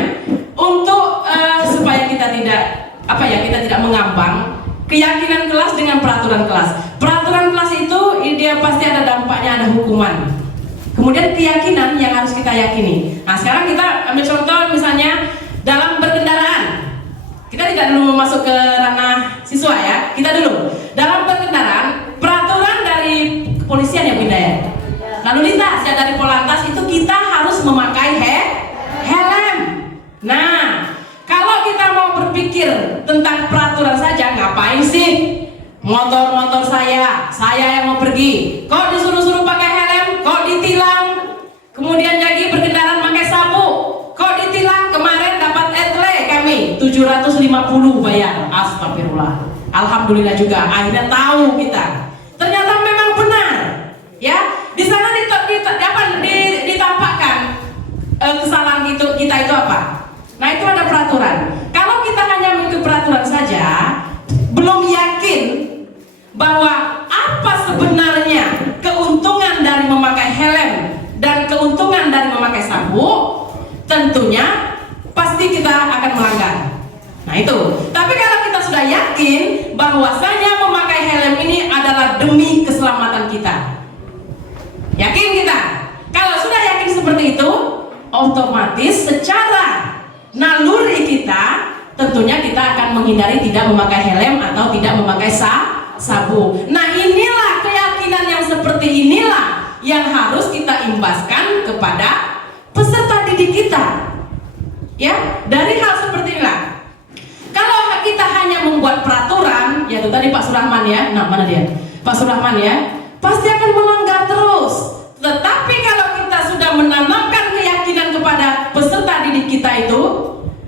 untuk supaya kita tidak mengambang keyakinan kelas dengan peraturan kelas. Peraturan kelas itu dia pasti ada dampaknya, ada hukuman. Kemudian keyakinan yang harus kita yakini. Nah, sekarang kita ambil contoh misalnya dalam berkendaraan. Kita tidak dulu masuk ke ranah siswa ya. Kita dulu dalam berkendaraan, peraturan dari kepolisian ya Bunda ya. Lalu lintas ya dari Polantas itu kita harus memakai helm. Nah, kalau kita mau berpikir tentang peraturan saja, ngapain sih motor saya yang mau pergi, kok disuruh-suruh pakai helm, kok ditilang, kemudian lagi berkendaraan pakai sabuk, kok ditilang, kemarin dapat etle kami 750 bayar, astagfirullah. Alhamdulillah juga akhirnya tahu kita, ternyata memang benar ya. Di sana ditampakkan kesalahan kita itu apa. Nah, itu ada peraturan. Kalau kita hanya mengikuti peraturan saja, belum yakin bahwa apa sebenarnya keuntungan dari memakai helm dan keuntungan dari memakai sabuk, tentunya pasti kita akan melanggar. Nah itu. Tapi kalau kita sudah yakin bahwasanya memakai helm ini adalah demi keselamatan kita, yakin kita. Kalau sudah yakin seperti itu, otomatis secara naluri kita tentunya kita akan menghindari tidak memakai helm atau tidak memakai sabuk. Nah, inilah keyakinan yang seperti inilah yang harus kita imbaskan kepada peserta didik kita. Ya, dari hal seperti inilah. Kalau kita hanya membuat peraturan, ya yaitu tadi Pak Surahman ya. Nah, mana dia? Pak Surahman ya. Pasti akan melanggar terus. Tetapi kalau kita sudah menanamkan keyakinan kepada peserta didik kita itu,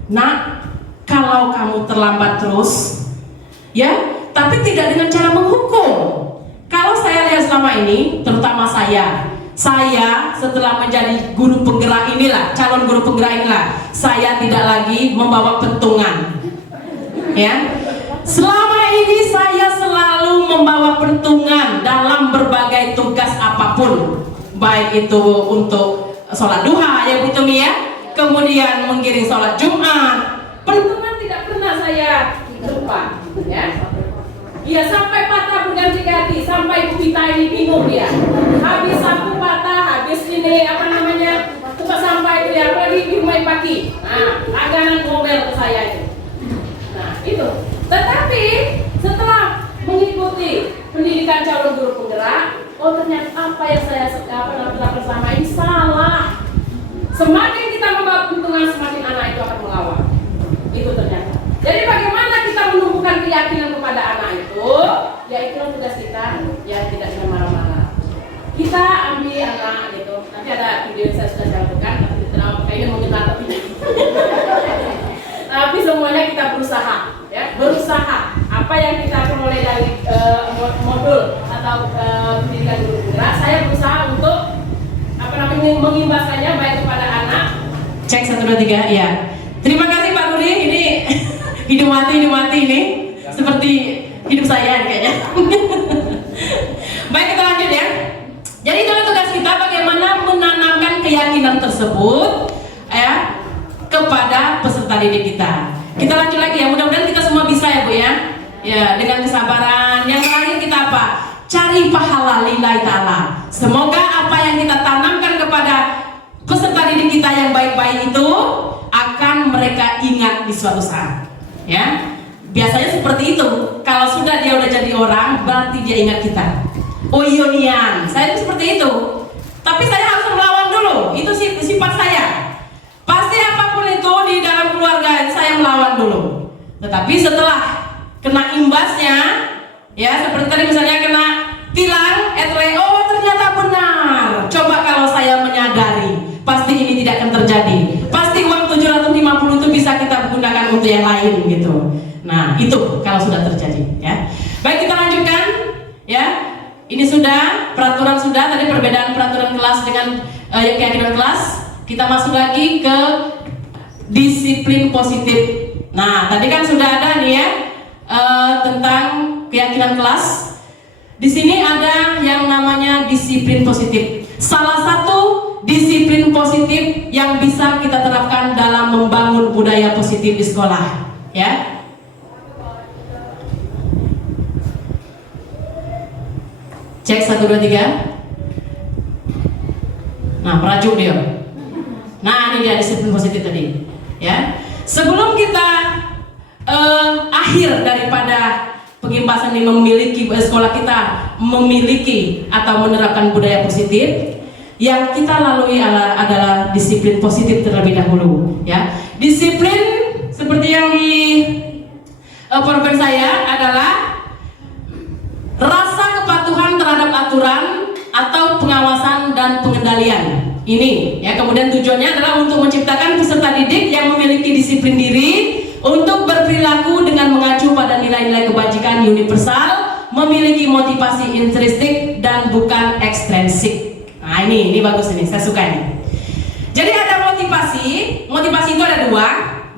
nak, kalau kamu terlambat terus, ya, tapi tidak dengan cara menghukum. Kalau saya lihat selama ini, terutama saya setelah menjadi guru penggerak inilah, calon guru penggerak inilah, saya tidak lagi membawa pentungan. Ya, selama ini saya selalu membawa pentungan dalam berbagai tugas apapun, baik itu untuk sholat duha ya Bu Tumi ya, kemudian mengiring sholat Jumat, pentungan tidak pernah saya lupa. Ya, iya, sampai patah berganti-ganti, sampai Bu Vita ini bingung dia. Habis sapu patah, habis ini apa namanya tukar sampah itu ya, apalagi di rumah pagi. Nah, langganan ngomel ke saya itu. Nah, itu. Tetapi setelah mengikuti pendidikan calon guru penggerak, oh ternyata apa yang saya lakukan selama ini salah. Semakin kita membawa keuntungan, semakin anak itu akan melawan. Itu ternyata. Jadi bagaimana kita menumbuhkan keyakinan kepada anak itu? Ya itulah tugas kita, ya tidak dengan marah-marah. Kita ambil anak gitu. Nanti ada video yang saya sudah lakukan, tapi tidak kayaknya mungkin tapi. Tapi semuanya kita berusaha, ya berusaha. Apa yang kita peroleh dari modul atau pendidikan guru penggerak, saya berusaha untuk apa namanya mengimbaskannya baik kepada anak. Cek 1 2 3 ya. Terima kasih Pak Nuri, ini hidup mati ini seperti hidup saya kayaknya. Baik, kita lanjut ya. Jadi itu tugas kita, bagaimana menanamkan keyakinan tersebut ya kepada peserta didik kita. Kita lanjut lagi ya, mudah-mudahan kita semua bisa ya Bu ya. Ya, dengan kesabaran. Yang terakhir kita apa? Cari pahala lillahi ta'ala. Semoga apa yang kita tanamkan kepada peserta didik kita yang baik-baik itu akan mereka ingat di suatu saat. Ya, biasanya seperti itu. Kalau sudah dia udah jadi orang, berarti dia ingat kita. Oh Ionian, saya itu seperti itu. Tapi saya harus melawan dulu. Itu sifat saya. Pasti apapun itu di dalam keluarga saya melawan dulu. Tetapi setelah kena imbasnya, ya seperti tadi misalnya kena tilang, oh ternyata benar. Coba kalau saya menyadari, pasti ini tidak akan terjadi. Pasti uang 750 itu bisa kita gunakan untuk yang lain gitu. Nah itu kalau sudah terjadi ya. Baik, kita lanjutkan ya. Ini sudah peraturan, sudah tadi perbedaan peraturan kelas dengan keyakinan kelas. Kita masuk lagi ke disiplin positif. Nah tadi kan sudah ada nih ya tentang keyakinan kelas. Di sini ada yang namanya disiplin positif. Salah satu disiplin positif yang bisa kita terapkan dalam membangun budaya positif di sekolah, ya. Cek 1 2 3. Nah, merajuk dia. Nah, ini dia disiplin positif tadi, ya. Sebelum kita akhir daripada pengimbasan ini memiliki sekolah kita memiliki atau menerapkan budaya positif, yang kita lalui adalah disiplin positif terlebih dahulu, ya. Disiplin seperti yang di PowerPoint saya adalah rasa kepatuhan terhadap aturan atau pengawasan dan pengendalian. Ini ya, kemudian tujuannya adalah untuk menciptakan peserta didik yang memiliki disiplin diri untuk berperilaku dengan mengacu pada nilai-nilai kebajikan universal, memiliki motivasi intrinsik dan bukan ekstrinsik. Nah ini bagus, ini saya suka ini. Jadi ada motivasi itu ada dua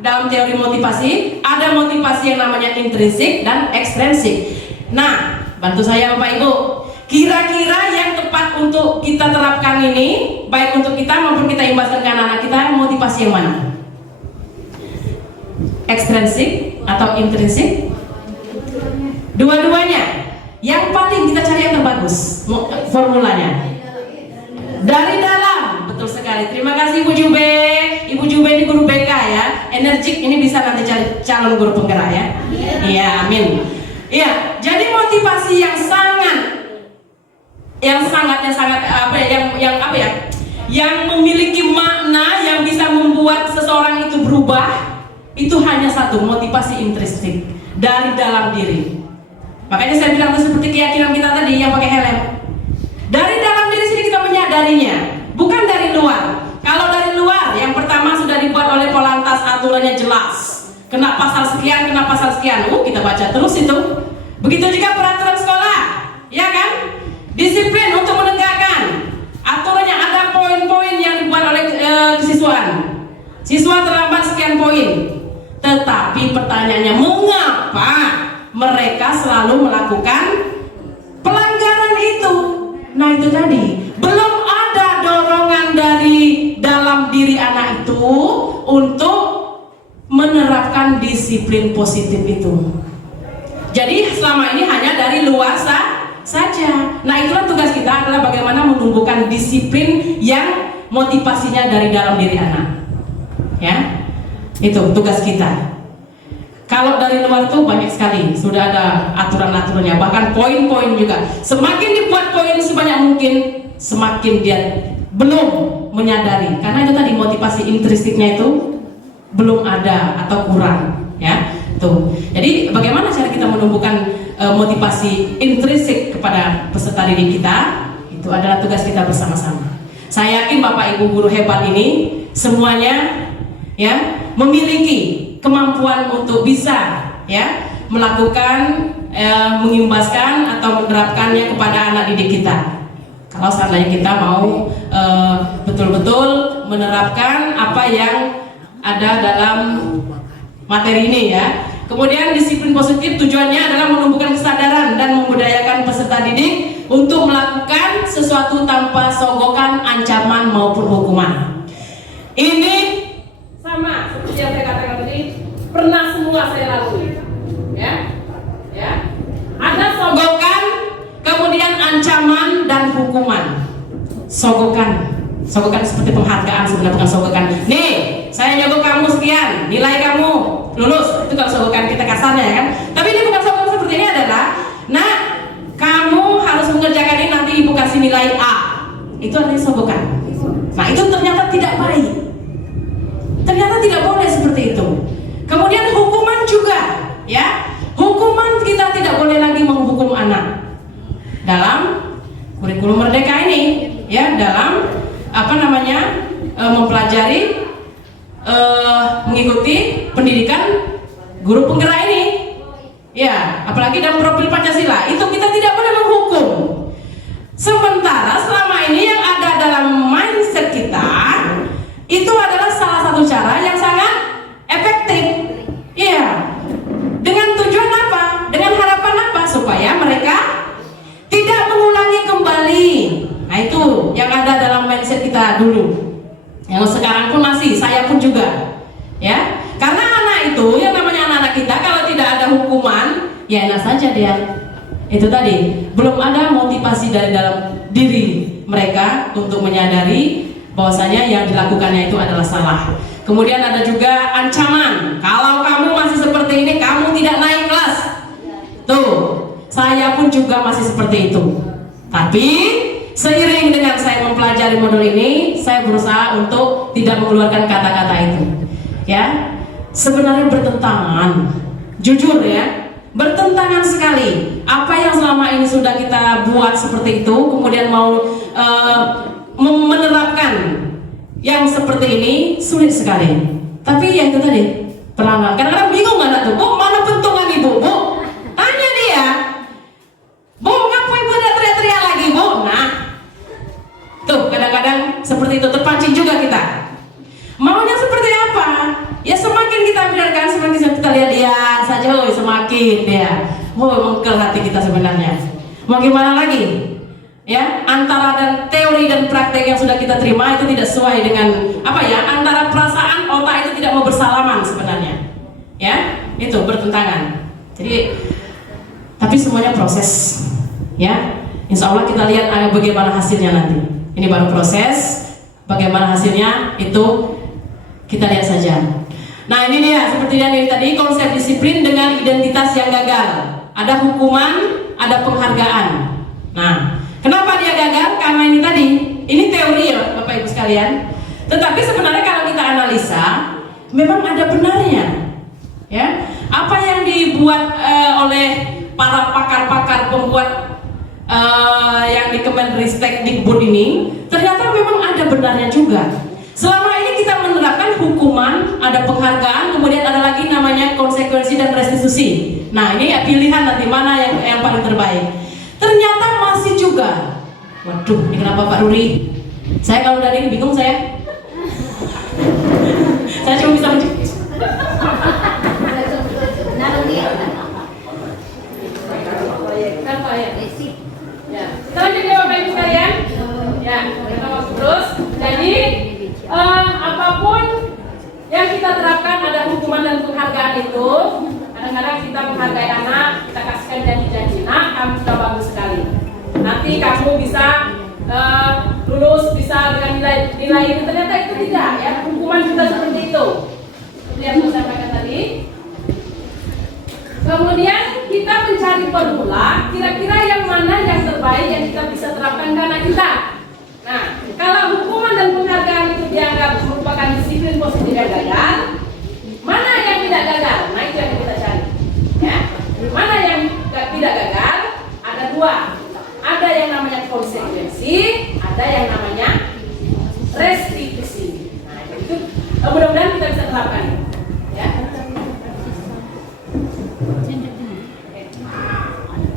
dalam teori motivasi. Ada motivasi yang namanya intrinsik dan ekstrinsik. Nah, bantu saya Bapak Ibu. Kira-kira yang tepat untuk kita terapkan ini, baik untuk kita maupun kita imbaskan ke anak-anak kita, motivasi yang mana? Ekstrinsik atau intrinsik? Dua-duanya. Yang paling kita cari yang terbagus formulanya. Dari dalam, betul sekali. Terima kasih Ibu Jube. Ibu Jube ini guru BK ya. Energik, ini bisa nanti cari calon guru penggerak ya. Iya, amin. Iya, jadi motivasi yang sangat yang memiliki makna yang bisa membuat seseorang itu berubah, itu hanya satu, motivasi intrinsik dari dalam diri. Makanya saya bilang itu seperti keyakinan kita tadi yang pakai helm. Dari dalam diri sendiri kita menyadarinya, bukan dari luar. Kalau dari luar, yang pertama sudah dibuat oleh Polantas, aturannya jelas. Kena pasal sekian, kena pasal sekian. Kita baca terus itu. Begitu juga peraturan sekolah, ya kan? Disiplin untuk menegakkan. Aturannya ada poin-poin yang dibuat oleh kesiswaan. Siswa terlambat sekian poin. Tetapi pertanyaannya, mengapa mereka selalu melakukan pelanggaran itu? Nah itu tadi, belum ada dorongan dari dalam diri anak itu untuk menerapkan disiplin positif itu. Jadi selama ini hanya dari luar saja. Nah itulah tugas kita adalah bagaimana menumbuhkan disiplin yang motivasinya dari dalam diri anak. Ya, itu tugas kita. Kalau dari luar tuh banyak sekali, sudah ada aturan-aturannya, bahkan poin-poin juga. Semakin dibuat poin sebanyak mungkin, semakin dia belum menyadari, karena itu tadi motivasi intrinstiknya itu belum ada atau kurang, ya. Tuh. Jadi bagaimana cara kita menumbuhkan motivasi intrinsik kepada peserta didik kita? Itu adalah tugas kita bersama-sama. Saya yakin Bapak Ibu guru hebat ini semuanya ya memiliki kemampuan untuk bisa ya melakukan mengimbaskan atau menerapkannya kepada anak didik kita. Kalau seandainya kita mau betul-betul menerapkan apa yang ada dalam materi ini ya. Kemudian disiplin positif tujuannya adalah menumbuhkan kesadaran dan membudayakan peserta didik untuk melakukan sesuatu tanpa sogokan, ancaman maupun hukuman. Ini sama seperti yang saya katakan tadi, pernah semua saya lalui. Ya. Ada sogokan, kemudian ancaman dan hukuman. Sogokan seperti penghargaan, sebenarnya bukan sogokan. Nih, saya nyogok kamu sekian, nilai kamu lulus. Itu kalau sogokan kita kasarnya ya kan. Tapi ini bukan sogokan seperti ini adalah, nah, kamu harus mengerjakan ini, nanti ibu kasih nilai A. Itu artinya sogokan. Nah, itu ternyata tidak baik. Ternyata tidak boleh seperti itu. Kemudian hukuman juga, ya. Hukuman kita tidak boleh lagi menghukum anak. Dalam kurikulum Merdeka ini, ya, dalam mempelajari mengikuti pendidikan guru penggerak ini, ya, apalagi dalam profil Pancasila itu kita tidak boleh menghukum. Sementara selama ini yang ada dalam mindset kita itu adalah salah satu cara yang sangat efektif, ya. Dengan tujuan apa? Dengan harapan apa? Supaya mereka tidak mengulangi kembali. Nah itu yang ada dalam mindset kita dulu. Yang sekarang pun masih, saya pun juga, ya. Karena anak itu, yang namanya anak-anak kita, kalau tidak ada hukuman, ya enak saja dia. Itu tadi, belum ada motivasi dari dalam diri mereka untuk menyadari bahwasanya yang dilakukannya itu adalah salah. Kemudian ada juga ancaman. Kalau kamu masih seperti ini, kamu tidak naik kelas. Tuh, saya pun juga masih seperti itu. Tapi seiring dengan saya mempelajari modul ini, saya berusaha untuk tidak mengeluarkan kata-kata itu. Ya, sebenarnya bertentangan, jujur ya, bertentangan sekali. Apa yang selama ini sudah kita buat seperti itu, kemudian mau menerapkan yang seperti ini sulit sekali. Tapi yang itu tadi, pelanggan. Kadang-kadang bingung anak tuh, Bu, mana pentungan ibu, Bu? Tanya dia, Bu, ngapa ibu ada teriak-teriak lagi, Bu? Nah, tuh kadang-kadang seperti itu, terpancing juga kita. Maunya seperti apa? Ya semakin kita biarkan, semakin kita lihat saja, semakin dia, mengkel hati kita sebenarnya. Mau gimana lagi? Ya, antara dan teori dan praktek yang sudah kita terima itu tidak sesuai dengan antara perasaan otak itu tidak mau bersalaman sebenarnya. Ya, itu bertentangan. Jadi, tapi semuanya proses. Ya, insya Allah kita lihat bagaimana hasilnya nanti. Ini baru proses, bagaimana hasilnya itu kita lihat saja. Nah ini dia, seperti yang tadi, konsep disiplin dengan identitas yang gagal. Ada hukuman, ada penghargaan. Nah, kenapa dia gagal? Karena ini tadi, ini teori ya Bapak Ibu sekalian. Tetapi sebenarnya kalau kita analisa, memang ada benarnya. Ya, apa yang dibuat oleh para pakar-pakar pembuat yang di Kemenristek Dikbud ini, ternyata memang ada benarnya juga. Selama ini kita menerapkan hukuman, ada penghargaan, kemudian ada lagi namanya konsekuensi dan restitusi. Nah ini ya pilihan nanti mana yang paling terbaik. Ternyata masih juga, waduh ini kenapa Pak Ruri? Saya kalau dari ini bingung saya. Saya cuma bisa Ya. Kita lanjut ya Bapak Ibu sekalian. Ya, kita masuk terus. Jadi apapun yang kita terapkan ada hukuman dan penghargaan itu. Kadang-kadang kita menghargai anak, kita kasihkan janji-janji. Nah, kamu sudah bagus sekali. Nanti kamu bisa lulus, bisa dengan nilai ini. Ternyata itu tidak ya. Hukuman juga seperti itu. Seperti yang saya sampaikan tadi. Kemudian kita mencari formula kira-kira yang mana yang terbaik yang kita bisa terapkan ke anak kita. Nah, kalau hukuman dan penghargaan itu dianggap merupakan disiplin positif yang gagal, mana yang tidak gagal? Nah itu yang kita cari. Ya, mana yang tidak gagal? Ada dua. Ada yang namanya konsekuensi, ada yang namanya restitusi. Nah itu mudah-mudahan kita bisa terapkan. Ya.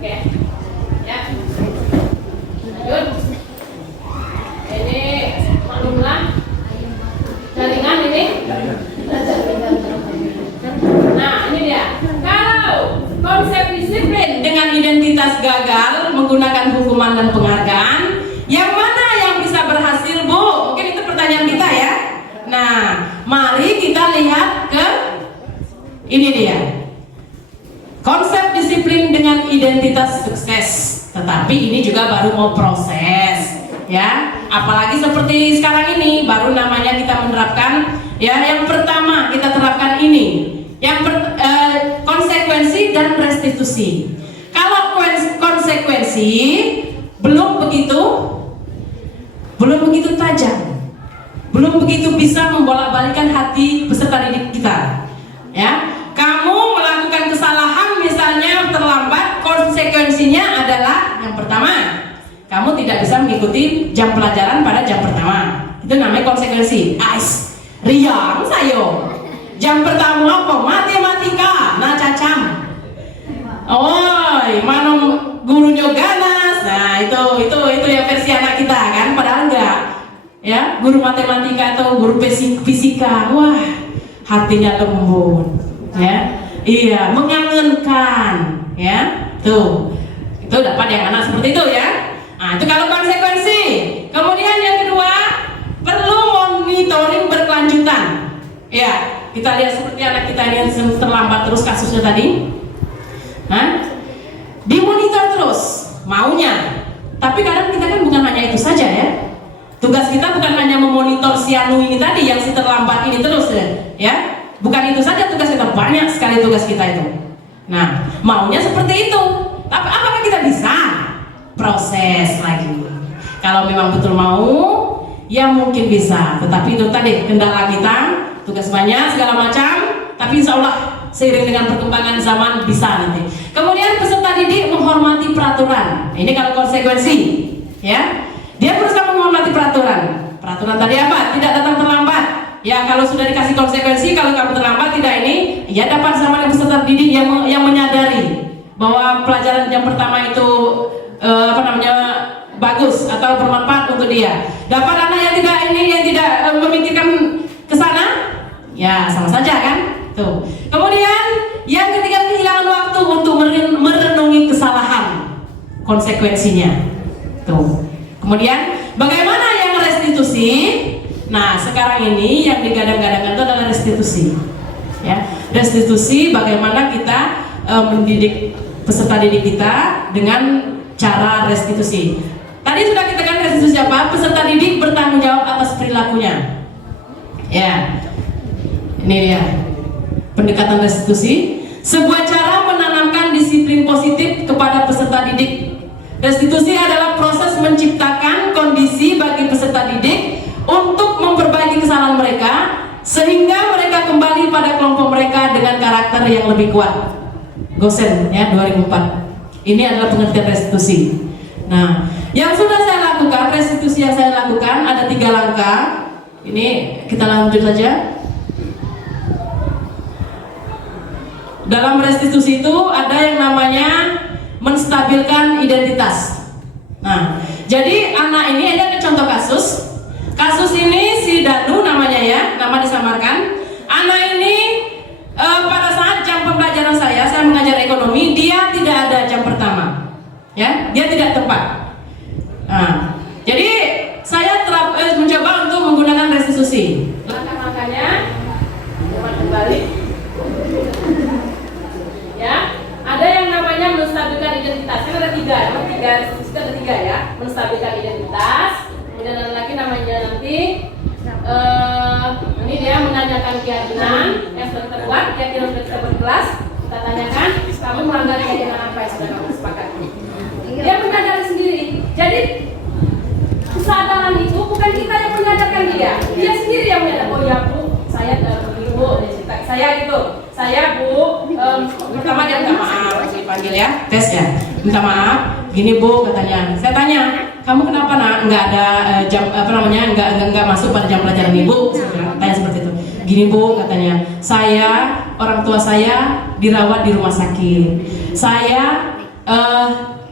Oke, ya, lanjut. Ini maklumlah jaringan ini. Nah ini dia. Kalau konsep disiplin dengan identitas gagal menggunakan hukuman dan penghargaan, yang mana yang bisa berhasil, Bu? Mungkin itu pertanyaan kita ya. Nah, mari kita lihat ke ini dia. Konsep disiplin dengan identitas sukses, tetapi ini juga baru mau proses, ya. Apalagi seperti sekarang ini, baru namanya kita menerapkan, ya. Yang pertama kita terapkan ini, konsekuensi dan restitusi. Kalau konsekuensi belum begitu tajam, belum begitu bisa membolak-balikan hati peserta didik kita, ya. Kamu melakukan kesalahan misalnya terlambat, konsekuensinya adalah yang pertama, kamu tidak bisa mengikuti jam pelajaran pada jam pertama. Itu namanya konsekuensi. Ais, riang sayo. Jam pertama apa? Matematika, nah cacam. Oi, mana gurunya ganas. Nah, itu ya versi anak kita kan, padahal enggak. Ya, guru matematika atau guru fisika. Wah, hatinya lembut. Ya, iya, mengangenkan, ya, tuh, itu dapat yang anak seperti itu ya. Nah, itu kalau konsekuensi. Kemudian yang kedua, perlu monitoring berkelanjutan. Ya, kita lihat seperti anak kita ini yang terlambat terus kasusnya tadi. Nah, dimonitor terus maunya. Tapi kadang kita kan bukan hanya itu saja ya. Tugas kita bukan hanya memonitor si Anu ini tadi yang si terlambat ini terus ya. Bukan itu saja tugas kita, banyak sekali tugas kita itu. Nah, maunya seperti itu. Tapi apakah kita bisa? Proses lagi. Kalau memang betul mau, ya mungkin bisa. Tetapi itu tadi kendala kita, tugas banyak segala macam. Tapi insya Allah seiring dengan perkembangan zaman bisa nanti. Kemudian peserta didik menghormati peraturan. Ini kalau konsekuensi, ya. Dia berusaha menghormati peraturan. Peraturan tadi apa? Tidak datang terlambat. Ya, kalau sudah dikasih konsekuensi, kalau kamu terlambat tidak ini, ya dapat sama peserta didik yang menyadari bahwa pelajaran yang pertama itu bagus atau bermanfaat untuk dia. Dapat anak yang tidak memikirkan ke sana, ya sama saja kan? Tuh. Kemudian yang ketiga, kehilangan waktu untuk merenungi kesalahan, konsekuensinya. Tuh. Kemudian bagaimana yang restitusi? Nah, sekarang ini yang digadang-gadangkan itu adalah restitusi. Ya, restitusi bagaimana kita mendidik peserta didik kita dengan cara restitusi. Tadi sudah kita kan restitusi apa? Peserta didik bertanggung jawab atas perilakunya. Ya, ini dia pendekatan restitusi. Sebuah cara menanamkan disiplin positif kepada peserta didik. Restitusi adalah proses menciptakan kondisi bagi peserta didik untuk memperbaiki kesalahan mereka sehingga mereka kembali pada kelompok mereka dengan karakter yang lebih kuat. Gosen ya 2004. Ini adalah pengertian restitusi. Nah, yang sudah saya lakukan, restitusi yang saya lakukan ada 3 langkah. Ini kita lanjut saja. Dalam restitusi itu ada yang namanya menstabilkan identitas. Nah, jadi anak ini ada contoh kasus. Kasus ini si Danu namanya ya, nama disamarkan. Anak ini pada saat jam pembelajaran saya mengajar ekonomi, dia tidak ada jam pertama, ya, dia tidak tepat. Nah, jadi saya mencoba untuk menggunakan restitusi. Langkah-langkahnya, kembali. Ya, ada yang namanya menstabilkan identitas. Kan ada 3, restitusi ada 3 ya, menstabilkan identitas. Kemudian ada lagi namanya nanti. Ini dia menanyakan keyakinan yang sudah kita buat, keyakinan sudah kita buat kelas. Kita tanyakan, kamu melanggar keyakinan apa yang sudah kamu sepakati? Dia menyadari sendiri. Jadi kesadaran itu bukan kita yang menyadarkan dia sendiri yang menyadari. Oh ya Bu, saya Bu, saya gitu. Saya Bu, pertama dia minta maaf, dipanggil ya, tes ya, minta maaf. Gini Bu katanya, saya tanya, kamu kenapa nak nggak ada jam nggak masuk pada jam pelajaran Ibu? Saya tanya seperti itu. Gini Bu katanya, orang tua saya dirawat di rumah sakit. Saya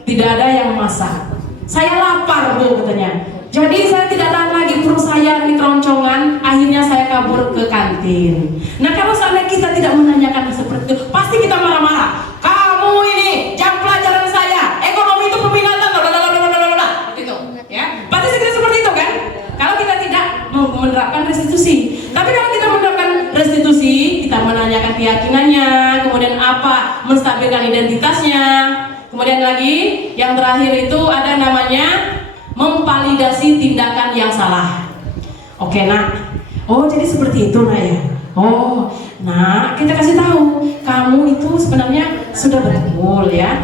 tidak ada yang masak. Saya lapar Bu katanya. Jadi saya tidak tahan lagi, perut saya ini keroncongan. Akhirnya saya kabur ke kantin. Nah kalau seandainya kita tidak menanyakan seperti itu, pasti kita marah-marah. Kamu ini jam pelajaran saya, ekonomi itu peminatan, seperti itu, ya. Pasti seperti itu kan? Kalau kita tidak menerapkan restitusi. Tapi kalau kita menerapkan restitusi, kita menanyakan keyakinannya, kemudian apa, menstabilkan identitasnya. Kemudian lagi, yang terakhir itu ada namanya memvalidasi tindakan yang salah. Oke nak, oh jadi seperti itu nak ya. Oh, nah kita kasih tahu, kamu itu sebenarnya sudah betul ya.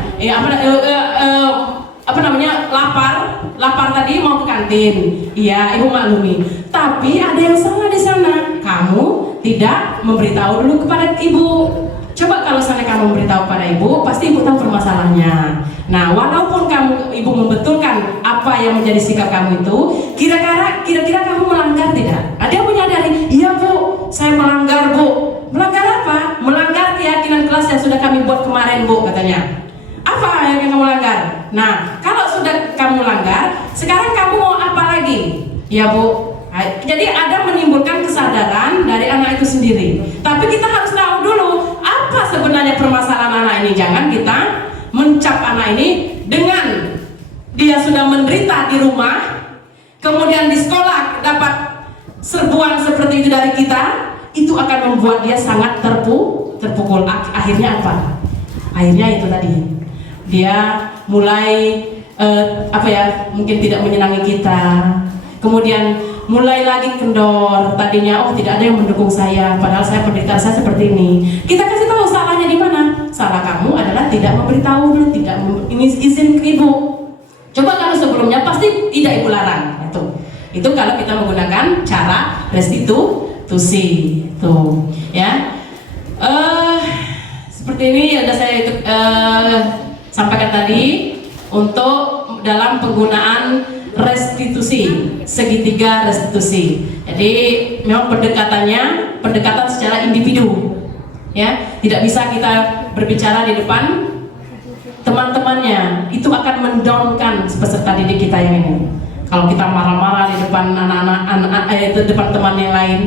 Lapar tadi mau ke kantin. Iya, Ibu maklumi. Tapi ada yang salah di sana. Kamu tidak memberitahu dulu kepada Ibu. Coba kalau seandainya kamu memberitahu pada Ibu, pasti Ibu tahu permasalahannya. Nah, walaupun Ibu membetulkan apa yang menjadi sikap kamu itu, kira-kira kamu melanggar tidak? Ada yang menyadari, iya Bu, saya melanggar Bu. Melanggar apa? Melanggar keyakinan kelas yang sudah kami buat kemarin Bu, katanya. Apa yang kamu langgar? Nah, kalau sudah kamu langgar, sekarang kamu mau apa lagi? Ya Bu. Jadi ada menimbulkan kesadaran dari anak itu sendiri. Tapi kita harus tahu dulu apa sebenarnya permasalahan anak ini. Jangan kita mencap anak ini dengan dia sudah menderita di rumah, kemudian di sekolah dapat serbuan seperti itu dari kita, itu akan membuat dia sangat terpukul. Akhirnya apa? Akhirnya itu tadi, dia mulai mungkin tidak menyenangi kita, kemudian mulai lagi kendor. Tadinya tidak ada yang mendukung saya, padahal saya penderitaan saya seperti ini. Kita kasih tahu salahnya di mana. Salah kamu adalah tidak memberitahu dulu, tidak izin ke Ibu. Coba kalau sebelumnya pasti tidak Ibu larang. Itu kalau kita menggunakan cara restitusi. Tuh, ya. Seperti ini yang saya sampaikan tadi untuk dalam penggunaan restitusi, segitiga restitusi. Jadi memang pendekatan secara individu, ya. Tidak bisa kita berbicara di depan teman-temannya, itu akan mendownkan peserta didik kita yang ini. Kalau kita marah-marah di depan anak-anak, depan teman yang lain,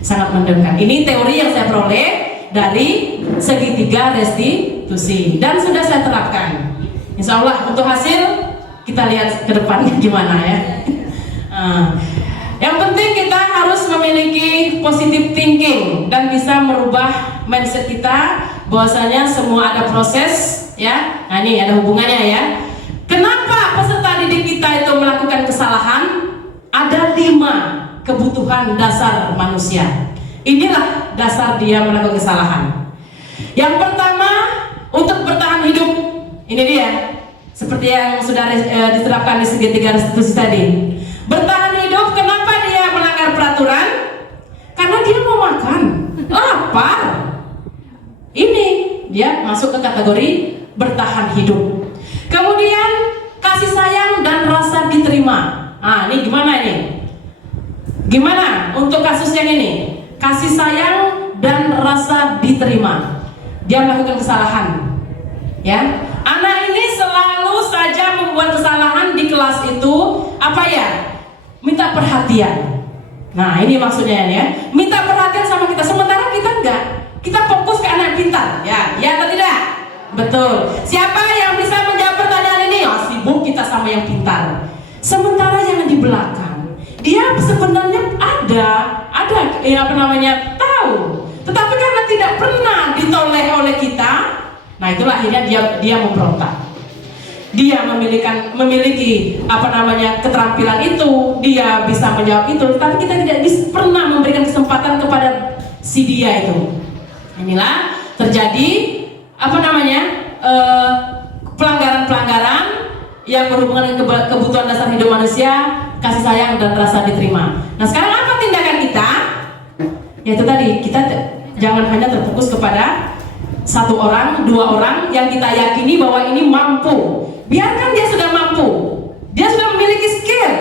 sangat mendownkan. Ini teori yang saya peroleh dari segitiga restitusi dan sudah saya terapkan. Insya Allah untuk hasil kita lihat ke depannya gimana ya. Yang penting kita harus memiliki positive thinking dan bisa merubah mindset kita bahwasanya semua ada proses ya. Nah ini ada hubungannya ya. Kenapa peserta didik kita itu melakukan kesalahan? Ada 5 kebutuhan dasar manusia. Inilah dasar dia melakukan kesalahan. Yang pertama, untuk bertahan hidup. Ini dia. Seperti yang sudah diterapkan di segitiga restitusi tadi. Bertahan hidup, kenapa dia melanggar peraturan? Karena dia mau makan, lapar. Ini dia masuk ke kategori bertahan hidup. Kemudian kasih sayang dan rasa diterima. Nah, ini gimana ini? Gimana untuk kasus yang ini? Kasih sayang dan rasa diterima. Dia melakukan kesalahan, ya. Anak ini selalu saja membuat kesalahan di kelas itu, apa ya? Minta perhatian. Nah, ini maksudnya ya. Minta perhatian sama kita, sementara kita enggak. Kita fokus ke anak pintar, ya atau tidak? Betul. Siapa yang bisa menjawab pertanyaan ini? Oh, sibuk kita sama yang pintar. Sementara yang di belakang, dia sebenarnya ada tahu, tetapi karena tidak pernah ditoleh oleh kita, nah itulah akhirnya dia memberontak. Dia memiliki keterampilan itu, dia bisa menjawab itu, tapi kita tidak pernah memberikan kesempatan kepada si dia itu. Inilah terjadi pelanggaran-pelanggaran yang berhubungan dengan kebutuhan dasar hidup manusia, kasih sayang dan rasa diterima. Nah, sekarang apa tindakan kita? Yaitu tadi, kita jangan hanya terfokus kepada satu orang, dua orang yang kita yakini bahwa ini mampu. Biarkan dia sudah mampu, dia sudah memiliki skill.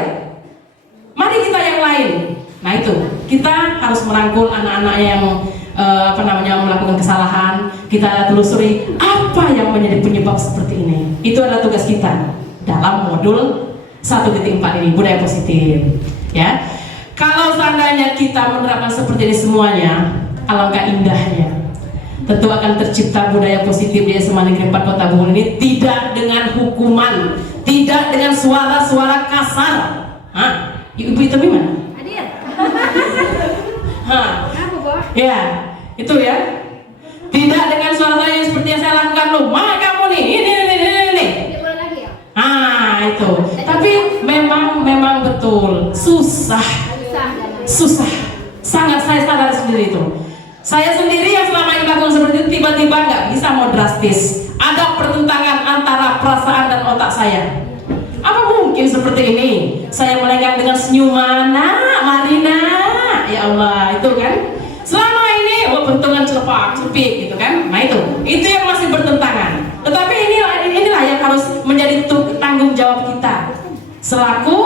Mari kita yang lain. Nah, itu kita harus merangkul anak-anak yang melakukan kesalahan. Kita telusuri apa yang menjadi penyebab seperti ini. Itu adalah tugas kita dalam modul 1.4 ini, budaya positif, ya. Kalau seandainya kita menerapkan seperti ini semuanya, alangkah indahnya. Tentu akan tercipta budaya positif di SMA Negeri 4 Kota Bungur ini, tidak dengan hukuman, tidak dengan suara-suara kasar. Hah? Ibu itu gimana? Hadir. Hah? Ya, itu ya. Tidak dengan suara-suara yang seperti yang saya lakukan loh. Ma, kamu nih, ini. Dia boleh lagi ya? Itu. Tapi memang betul susah. Sangat, saya sadar sendiri itu. Saya sendiri yang selama ini lakukan seperti itu, tiba-tiba nggak bisa mau drastis. Ada pertentangan antara perasaan dan otak saya. Apa mungkin seperti ini? Saya melenggang dengan senyuman, nak, Marina. Ya Allah, itu kan. Selama ini, bentungan cepak-cepik gitu kan. Nah itu yang masih bertentangan. Tetapi inilah yang harus menjadi tanggung jawab kita selaku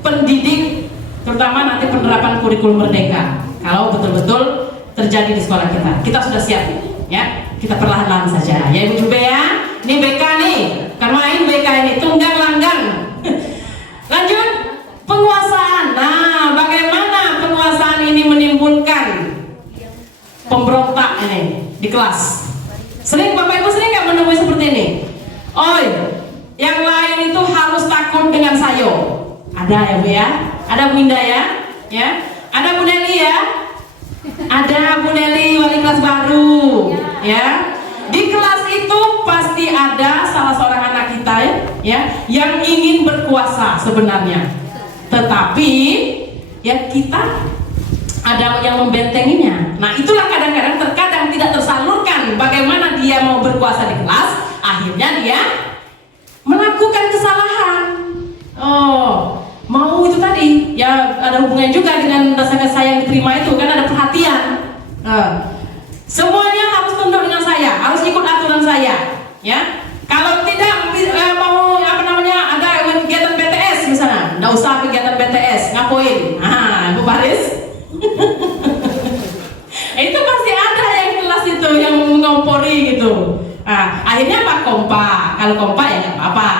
pendidik, terutama nanti penerapan kurikulum merdeka. Kalau betul-betul terjadi di sekolah kita sudah siap, ya. Kita perlahan-lahan saja, ya Ibu Jube ya. Ini BK nih, kan main BK ini tunggang langgang. Lanjut, penguasaan. Nah, bagaimana penguasaan ini menimbulkan pemberontak ini di kelas? Bapak Ibu sering nggak menemui seperti ini? Oi, yang lain itu harus takut dengan sayo. Ada ya Bu ya? Ada Bu Indah ya? Ada Bu Nelly ya? Ada Bu Nelly, wali kelas baru, ya. Di kelas itu pasti ada salah seorang anak kita ya, yang ingin berkuasa sebenarnya. Tetapi ya kita ada yang membentenginya. Nah, itulah terkadang tidak tersalurkan bagaimana dia mau berkuasa di kelas, akhirnya dia melakukan kesalahan. Mau itu tadi ya, ada hubungannya juga dengan rasa sayang diterima itu kan, ada perhatian. Semuanya harus tunduk dengan saya, harus ikut aturan saya, ya. Kalau tidak mau ada kegiatan BTS misalnya, nggak usah kegiatan BTS, ngapain? Ibu Baris. Itu pasti ada yang kelas itu yang mengompori gitu. Akhirnya apa? Kompak. Kalau kompak ya nggak apa-apa.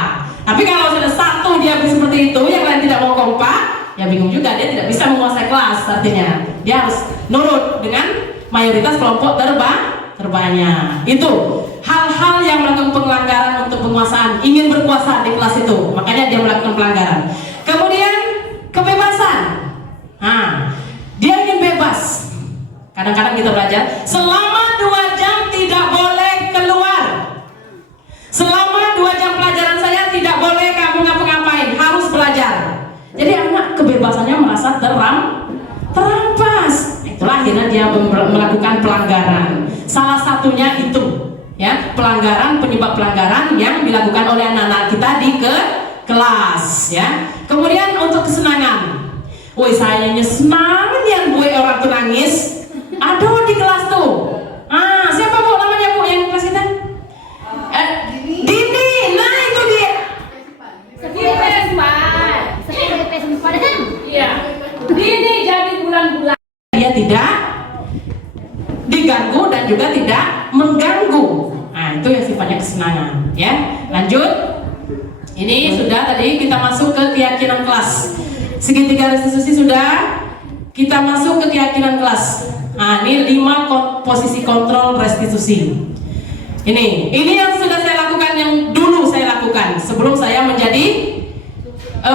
Tapi kalau sudah satu dia seperti itu, yang lain tidak mau kompak, ya bingung juga, dia tidak bisa menguasai kelas. Artinya dia harus nurut dengan mayoritas kelompok terbanyak. Itu hal-hal yang melakukan pelanggaran untuk penguasaan, ingin berkuasa di kelas itu, makanya dia melakukan pelanggaran. Kemudian kebebasan. Dia ingin bebas. Kadang-kadang kita belajar selama 2 jam tidak boleh keluar. Selama 2 jam pelajaran saya tidak boleh kamu ngapa-ngapain, harus belajar. Jadi anak kebebasannya merasa terampas. Itulah akhirnya dia melakukan pelanggaran. Salah satunya itu, ya, penyebab pelanggaran yang dilakukan oleh anak-anak kita di kelas, ya. Kemudian untuk kesenangan. Saya senang lihat orang tuh nangis. Aduh, di kelas tuh. Siapa Bu namanya Bu yang kelas kita? Dini. Nah, itu Lanjut. Ini sudah tadi kita masuk ke keyakinan kelas. Segitiga restitusi sudah. Kita masuk ke keyakinan kelas. Nah, ini 5 posisi kontrol restitusi. Ini yang sudah saya lakukan, yang dulu saya lakukan sebelum saya menjadi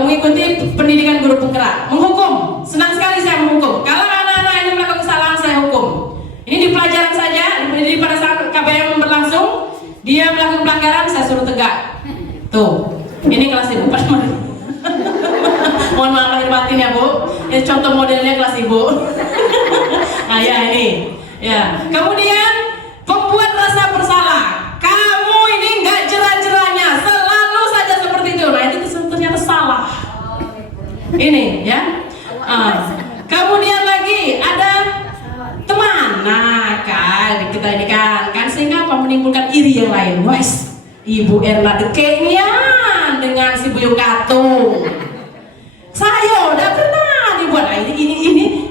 mengikuti pendidikan guru penggerak. Menghukum, senang sekali saya menghukum. Kalau anak-anak ini melakukan kesalahan, saya hukum. Ini di pelajaran saja, di pada saat KBM berlangsung, dia melakukan pelanggaran, saya suruh tegak. Tuh, ini kelas ibu. Mohon maaf lahir batin ya Bu. Ini contoh modelnya kelas ibu. Nah ya ini. Ya. Kemudian pembuat rasa bersalah. Kamu ini nggak jerah-jerahnya, selalu saja seperti itu. Nah itu ternyata salah. Ini ya. Kemudian lagi ada teman. Nah kan kita ini kan sehingga apa, menimbulkan iri yang lain. Wes, Ibu Erna dekenya dengan si Buyung Katung. Saya udah pernah dibuat. Nah,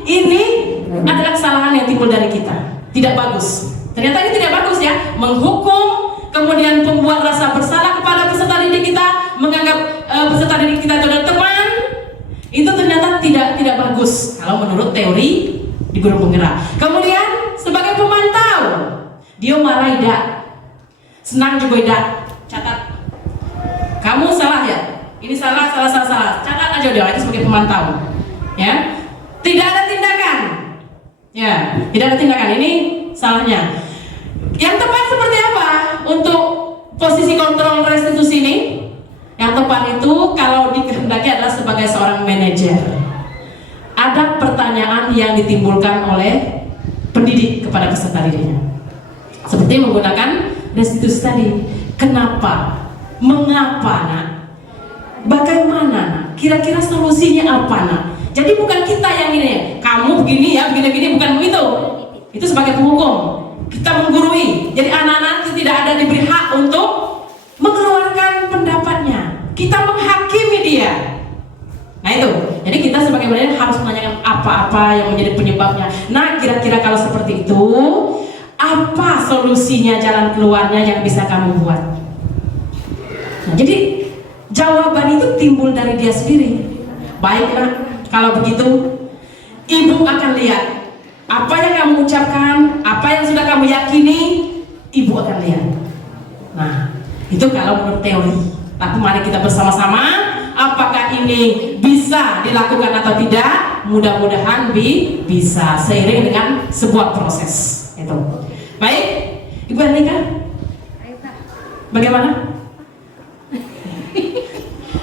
ini adalah kesalahan yang timbul dari kita. Tidak bagus. Ternyata ini tidak bagus ya. Menghukum, kemudian membuat rasa bersalah kepada peserta didik kita, menganggap peserta didik kita itu adalah teman. Itu ternyata tidak bagus kalau menurut teori di guru penggerak. Kemudian sebagai pemantau, dia marah tidak, senang juga tidak. Catat. Kamu salah ya? Ini salah. Catat aja dia, itu sebagai pemantau. Ya. Tidak ada tindakan. Ya, tidak ada tindakan. Ini salahnya. Yang tepat seperti apa untuk posisi kontrol restitusi ini? Yang tepat itu kalau dikehendaki adalah sebagai seorang manajer. Ada pertanyaan yang ditimbulkan oleh pendidik kepada peserta didiknya. Seperti menggunakan restitusi tadi. Kenapa? Mengapa, Nak? Bagaimana, Nak? Kira-kira solusinya apa, Nak? Jadi bukan kita yang ini, kamu begini ya, begini, bukan begitu. Itu sebagai penghukum. Kita menggurui. Jadi anak-anak itu tidak ada diberi hak untuk mengeluarkan pendapatnya. Kita menghakimi dia. Nah itu. Jadi kita sebagai manajer harus menanyakan apa-apa yang menjadi penyebabnya. Nah kira-kira kalau seperti itu, apa solusinya, jalan keluarnya yang bisa kamu buat? Nah, jadi jawaban itu timbul dari dia sendiri. Baik Nak, kalau begitu ibu akan lihat apa yang kamu ucapkan, apa yang sudah kamu yakini, ibu akan lihat. Nah, itu kalau menurut teori. Tapi mari kita bersama-sama, apakah ini bisa dilakukan atau tidak? Mudah-mudahan bisa seiring dengan sebuah proses. Itu. Baik, Ibu Anika, bagaimana?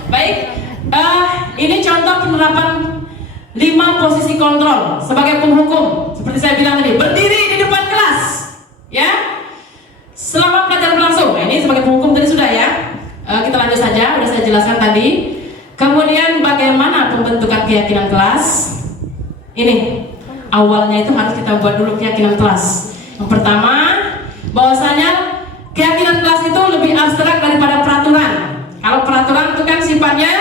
Baik, ini contoh penerapan 5 posisi kontrol sebagai penghukum. Seperti saya bilang tadi, berdiri di depan kelas, ya, selama pelajaran berlangsung. Nah, ini sebagai penghukum tadi sudah ya. Kita lanjut saja, sudah saya jelaskan tadi. Kemudian bagaimana pembentukan keyakinan kelas? Ini awalnya itu harus kita buat dulu keyakinan kelas. Yang pertama, bahwasanya keyakinan kelas itu lebih abstrak daripada peraturan. Kalau peraturan itu kan sifatnya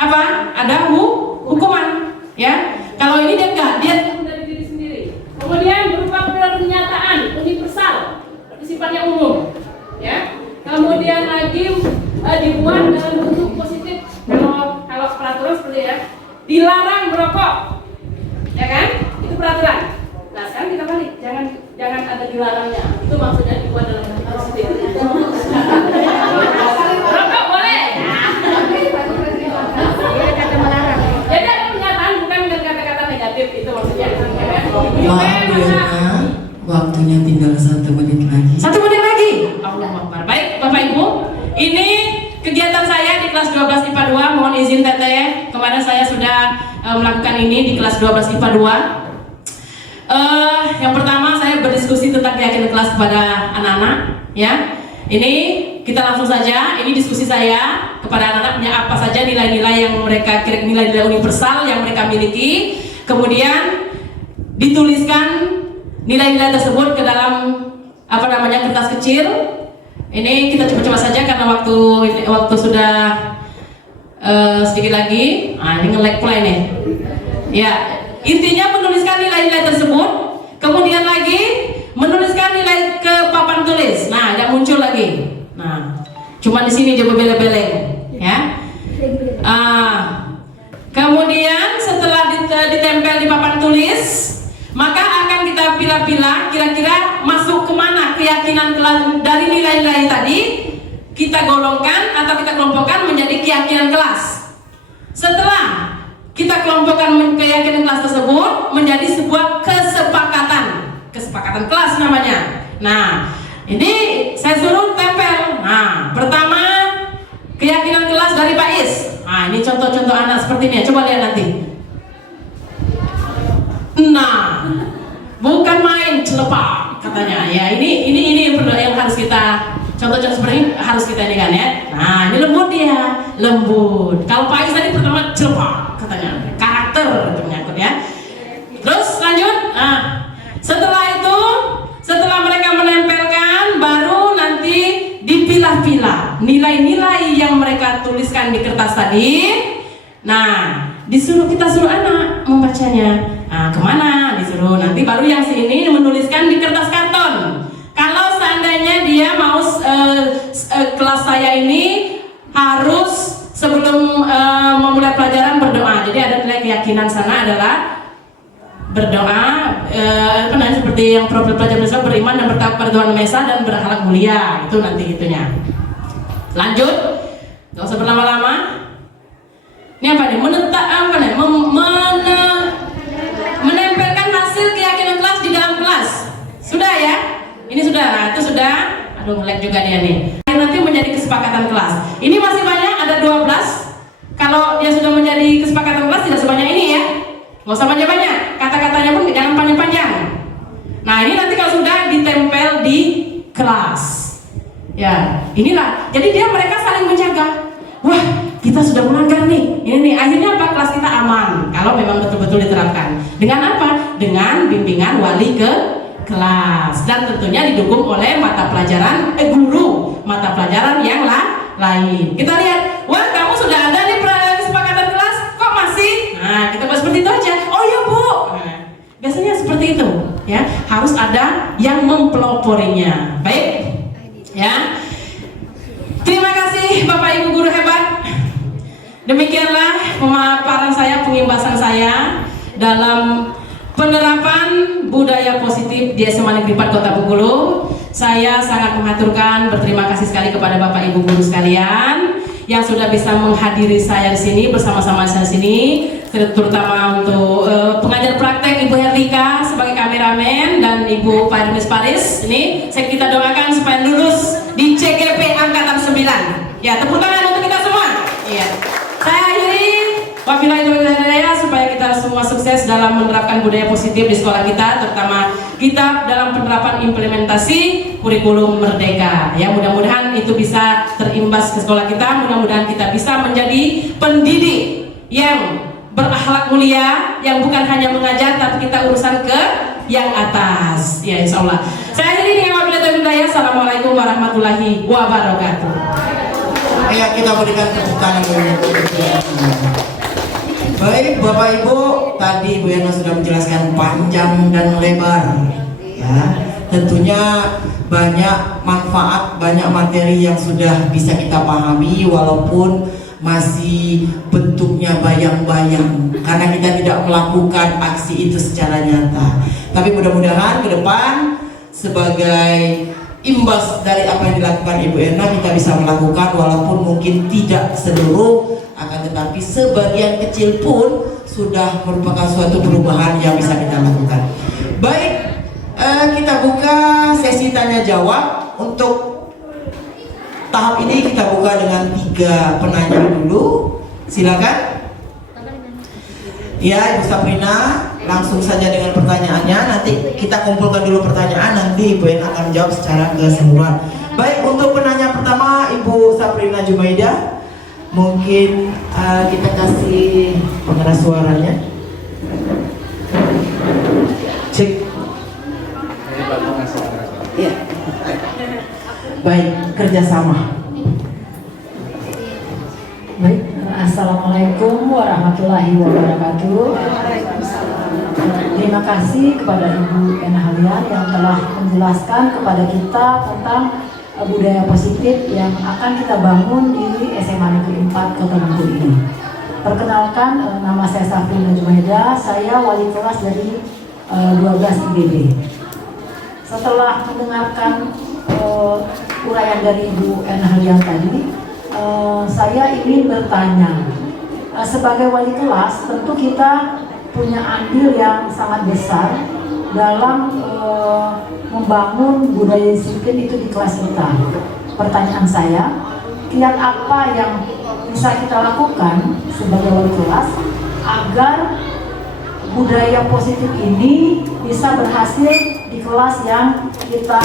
apa? Ada hukuman, ya. Kalau ini dia enggak, dia dari diri sendiri. Kemudian berupa pernyataan universal, sifatnya umum, ya. Kemudian lagi dibuat dalam bentuk positif. Kalau peraturan seperti ya, dilarang merokok, ya kan? Itu peraturan. Nah sekarang kita balik, jangan ada dilarangnya. Itu maksudnya dibuat dalam bentuk positif. Merokok boleh. Jadi ada pernyataan bukan dengan kata-kata negatif, itu maksudnya. Maaf Bu Erna, waktunya tinggal 1 menit lagi. 1 menit lagi. Allahu Akbar. Baik Bapak Ibu, ini kegiatan saya di kelas 12 IPA 2. Mohon izin Teteh, kemarin saya sudah melakukan ini di kelas 12 IPA 2. Yang pertama saya berdiskusi tentang keyakinan kelas kepada anak-anak, ya. Ini kita langsung saja. Ini diskusi saya kepada anak-anak, punya apa saja nilai-nilai yang mereka kira, nilai-nilai universal yang mereka miliki. Kemudian dituliskan nilai-nilai tersebut ke dalam kertas kecil. Ini kita coba-coba saja karena waktu sudah sedikit lagi. Nah, ini nge-lag pula ini. Ya, intinya menuliskan nilai-nilai tersebut, kemudian lagi menuliskan nilai ke papan tulis. Nah, yang muncul lagi. Nah, Cuma di sini coba beleng-beleng, ya. Kemudian setelah ditempel di papan tulis, maka akan kita pilah-pilah kira-kira masuk kemana keyakinan dari nilai-nilai tadi, kita golongkan atau kita kelompokkan menjadi keyakinan kelas. Setelah kita kelompokkan keyakinan kelas tersebut menjadi sebuah kesepakatan kelas namanya. Nah, ini saya suruh tempel. Nah, pertama keyakinan kelas dari Pak Is. Nah, ini contoh-contoh anak seperti ini ya. Coba lihat nanti. Nah, bukan main celepak katanya. Ya, ini yang harus kita contoh-contoh seperti ini harus kita ini kan ya. Nah, ini lembut dia, lembut. Kalau Pak Is tadi pertama celepak katanya. Karakter itu menyangkut ya. Terus lanjut. Nah, setelah mereka menempelkan, baru nanti dipilah-pilah nilai-nilai yang mereka tuliskan di kertas tadi. Nah, kita suruh anak membacanya. Nah, kemana disuruh? Nanti baru yang sini menuliskan di kertas karton. Kalau seandainya dia mau kelas saya ini harus sebelum memulai pelajaran berdoa. Jadi ada nilai keyakinan sana adalah berdoa, seperti yang profil pelajar Islam, beriman dan bertakwa pada Tuhan Maha Esa dan berakhlak mulia. Itu nanti itunya. Lanjut, nggak usah berlama-lama. Ini apa nih? Menempelkan hasil keyakinan kelas di dalam kelas. Sudah ya? Ini sudah. Nah, itu sudah. Aduh, nge-lag juga dia nih. Nanti menjadi kesepakatan kelas. Ini masih banyak, ada 12. Kalau dia sudah menjadi kesepakatan kelas tidak sebanyak ini ya. Nggak usah banyak-banyak, kata-katanya pun jangan panjang-panjang. Nah, ini nanti kalau sudah ditempel di kelas, ya inilah. Jadi mereka saling menjaga. Wah, kita sudah melanggar nih. Ini nih, akhirnya apa? Kelas kita aman. Kalau memang betul-betul diterapkan. Dengan apa? Dengan bimbingan wali ke kelas dan tentunya didukung oleh mata pelajaran guru mata pelajaran yang lain. Kita lihat, wah kamu sudah ada nih kesepakatan kelas, kok masih? Nah, kita buat seperti itu aja. Oh iya Bu. Nah, biasanya seperti itu, ya. Harus ada yang mempeloporinya. Baik, ya. Terima kasih Bapak Ibu guru hebat. Demikianlah pemaparan saya, pengimbasan saya dalam penerapan budaya positif di SMA Negeri 4 Kota Bengkulu. Saya sangat mengaturkan berterima kasih sekali kepada Bapak Ibu guru sekalian yang sudah bisa menghadiri saya di sini bersama-sama saya di sini, terutama untuk pengajar praktek Ibu Herlika sebagai kameramen dan Ibu Paris Paris. Ini kita doakan supaya lulus di CGP angkatan 9. Ya, tepuk tangan untuk kita semua. Iya. Saya akhiri. Wabillahi taufiq wal hidayah, supaya kita semua sukses dalam menerapkan budaya positif di sekolah kita, terutama kita dalam penerapan implementasi kurikulum merdeka. Ya, mudah-mudahan itu bisa terimbas ke sekolah kita. Mudah-mudahan kita bisa menjadi pendidik yang berakhlak mulia, yang bukan hanya mengajar tapi kita urusan ke yang atas. Ya, insya Allah. Saya akhiri dengan wabillahi taufiq wal hidayah. Assalamualaikum warahmatullahi wabarakatuh. Ayo kita berikan tepuk tangan. Baik Bapak Ibu, tadi Bu Yana sudah menjelaskan panjang dan lebar, ya. Tentunya banyak manfaat, banyak materi yang sudah bisa kita pahami walaupun masih bentuknya bayang-bayang karena kita tidak melakukan aksi itu secara nyata. Tapi mudah-mudahan ke depan sebagai imbas dari apa yang dilakukan Ibu Ena kita bisa melakukan walaupun mungkin tidak seluruh, akan tetapi sebagian kecil pun sudah merupakan suatu perubahan yang bisa kita lakukan. Baik, kita buka sesi tanya jawab. Untuk tahap ini kita buka dengan 3 penanya dulu. Silakan. Ya, Ibu Sabrina, langsung saja dengan pertanyaannya. Nanti kita kumpulkan dulu pertanyaan, nanti Ibu Ena akan jawab secara keseluruhan. Baik, untuk penanya pertama Ibu Sabrina Jumaidah. Mungkin kita kasih pengeras suaranya. Cek. Ya. Baik, kerjasama. Baik, assalamualaikum warahmatullahi wabarakatuh. Terima kasih kepada Ibu Ena Halian yang telah menjelaskan kepada kita tentang budaya positif yang akan kita bangun di SMA Negeri 4 Kota Bengkulu ini. Perkenalkan, nama saya Safrina Jumaida, saya wali kelas dari 12 IBB. Setelah mendengarkan uraian dari Ibu Enhalian tadi, saya ingin bertanya, sebagai wali kelas tentu kita punya andil yang sangat besar dalam membangun budaya disiplin itu di kelas kita. Pertanyaan saya, kiat apa yang bisa kita lakukan sebagai wali kelas agar budaya positif ini bisa berhasil di kelas yang kita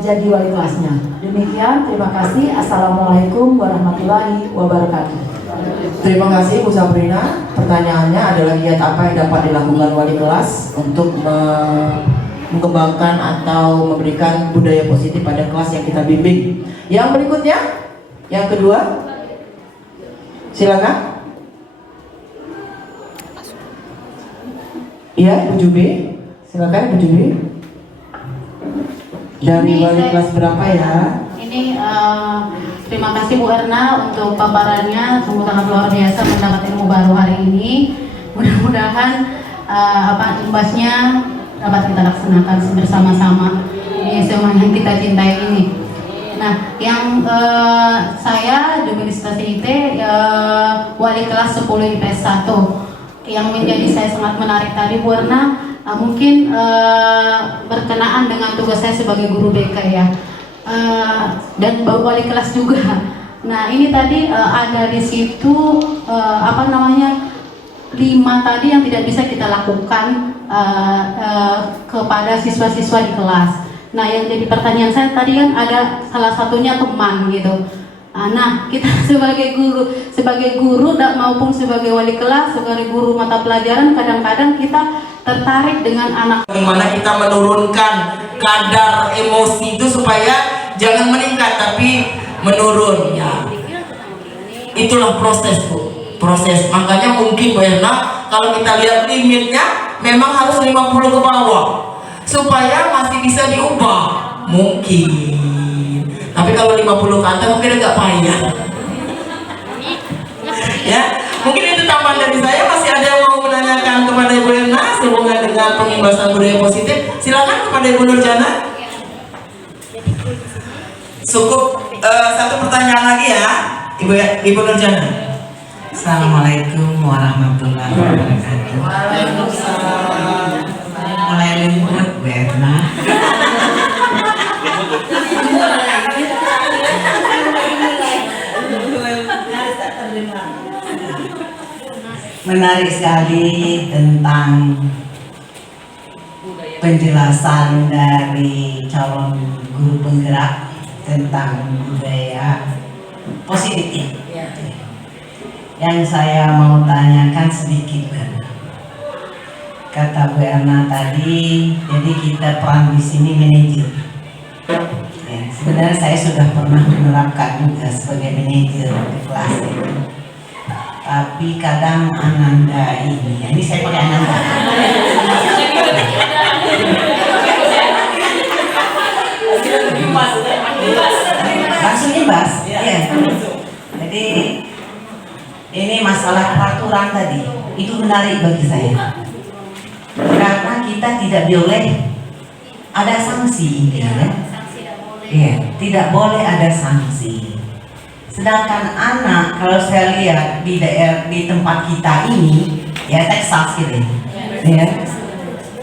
jadi wali kelasnya. Demikian, terima kasih. Assalamualaikum warahmatullahi wabarakatuh. Terima kasih Bu Sabrina. Pertanyaannya adalah kiat apa yang dapat dilakukan wali kelas untuk mengembangkan atau memberikan budaya positif pada kelas yang kita bimbing. Yang berikutnya, yang kedua, silakan. Iya, Bu Jubi, silakan Bu Jubi. Dari wali kelas berapa ya? Ini terima kasih Bu Erna untuk paparannya, sungguh sangat luar biasa mendapat ilmu baru hari ini. Mudah-mudahan imbasnya dapat kita laksanakan bersama-sama di SMA yang kita cintai ini. Nah, yang saya Jubilista IT wali kelas 10 IPS 1 yang menjadi saya sangat menarik tadi Bu Erna, mungkin berkenaan dengan tugas saya sebagai guru BK ya. Dan wali kelas juga. Nah, ini tadi ada di situ 5 tadi yang tidak bisa kita lakukan kepada siswa-siswa di kelas. Nah, yang jadi pertanyaan saya tadi kan ada salah satunya teman gitu. Nah, kita sebagai guru maupun sebagai wali kelas, sebagai guru mata pelajaran, kadang-kadang kita tertarik dengan anak. Bagaimana kita menurunkan kadar emosi itu supaya jangan meningkat tapi menurun ya. Itulah proses Bu, proses. Makanya mungkin Bu Erna kalau kita lihat limitnya memang harus 50 ke bawah supaya masih bisa diubah mungkin. Tapi kalau 50 ke atas mungkin agak payah. Ya, mungkin itu tambahan dari saya. Masih ada yang mau menanyakan kepada Ibu Erna sehubungan dengan pengimbasan budaya positif? Silakan kepada Ibu Nurjana. Cukup satu pertanyaan lagi ya, Ibu Nurjana. Assalamualaikum warahmatullahi wabarakatuh. Waalaikumsalam. Mulai lembut Bu Erna. Menarik sekali tentang penjelasan dari calon guru penggerak tentang budaya positif. Yang saya mau tanyakan sedikit, kata Bu Erna tadi, jadi kita peran di sini manajer. Ya, sebenarnya saya sudah pernah menerapkan juga sebagai manajer di kelas itu. Tapi kadang Ananda ini saya pakai Ananda. Langsung imbas, ya. Jadi ini masalah peraturan tadi, itu menarik bagi saya. Karena kita tidak boleh ada sanksi, ya. Ya, tidak boleh ada sanksi. Sedangkan anak, kalau saya lihat di daerah di tempat kita ini, ya Texas gitu, ya,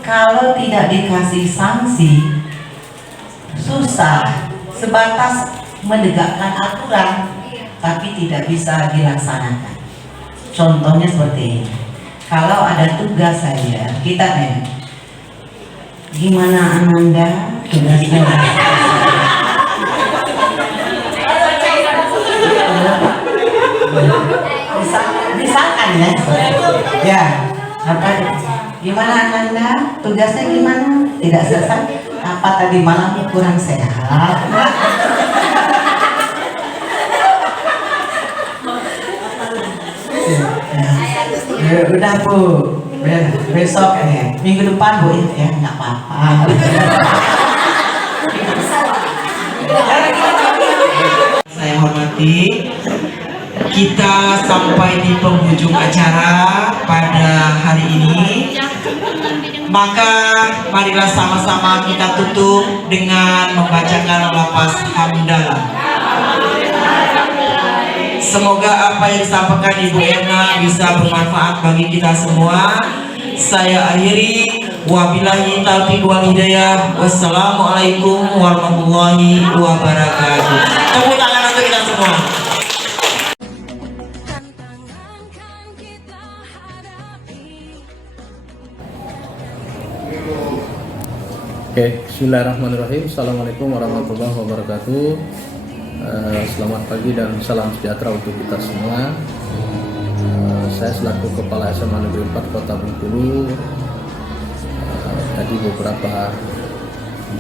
kalau tidak dikasih sanksi, susah, sebatas menegakkan aturan, tapi tidak bisa dilaksanakan. Contohnya seperti ini, kalau ada tugas saya, kita nanya, gimana Ananda tugasnya? Misalkan ya, apa? Gimana Ananda? Tugasnya gimana? Tidak selesai? Apa tadi malam kurang sehat? Ya, udah Bu, besok ya, minggu depan Bu ya, nggak apa-apa. Kita sampai di penghujung acara pada hari ini. Maka marilah sama-sama kita tutup dengan membacakan lafaz hamdalah. Semoga apa yang disampaikan Ibu Erna bisa bermanfaat bagi kita semua. Saya akhiri, wabillahi taufiq wal hidayah. Wassalamualaikum warahmatullahi wabarakatuh. Tepuk tangan untuk kita semua. Oke, bismillahirrahmanirrahim. Assalamualaikum warahmatullahi wabarakatuh. Selamat pagi dan salam sejahtera untuk kita semua. Saya selaku Kepala SMA Negeri 4 Kota Bengkulu tadi beberapa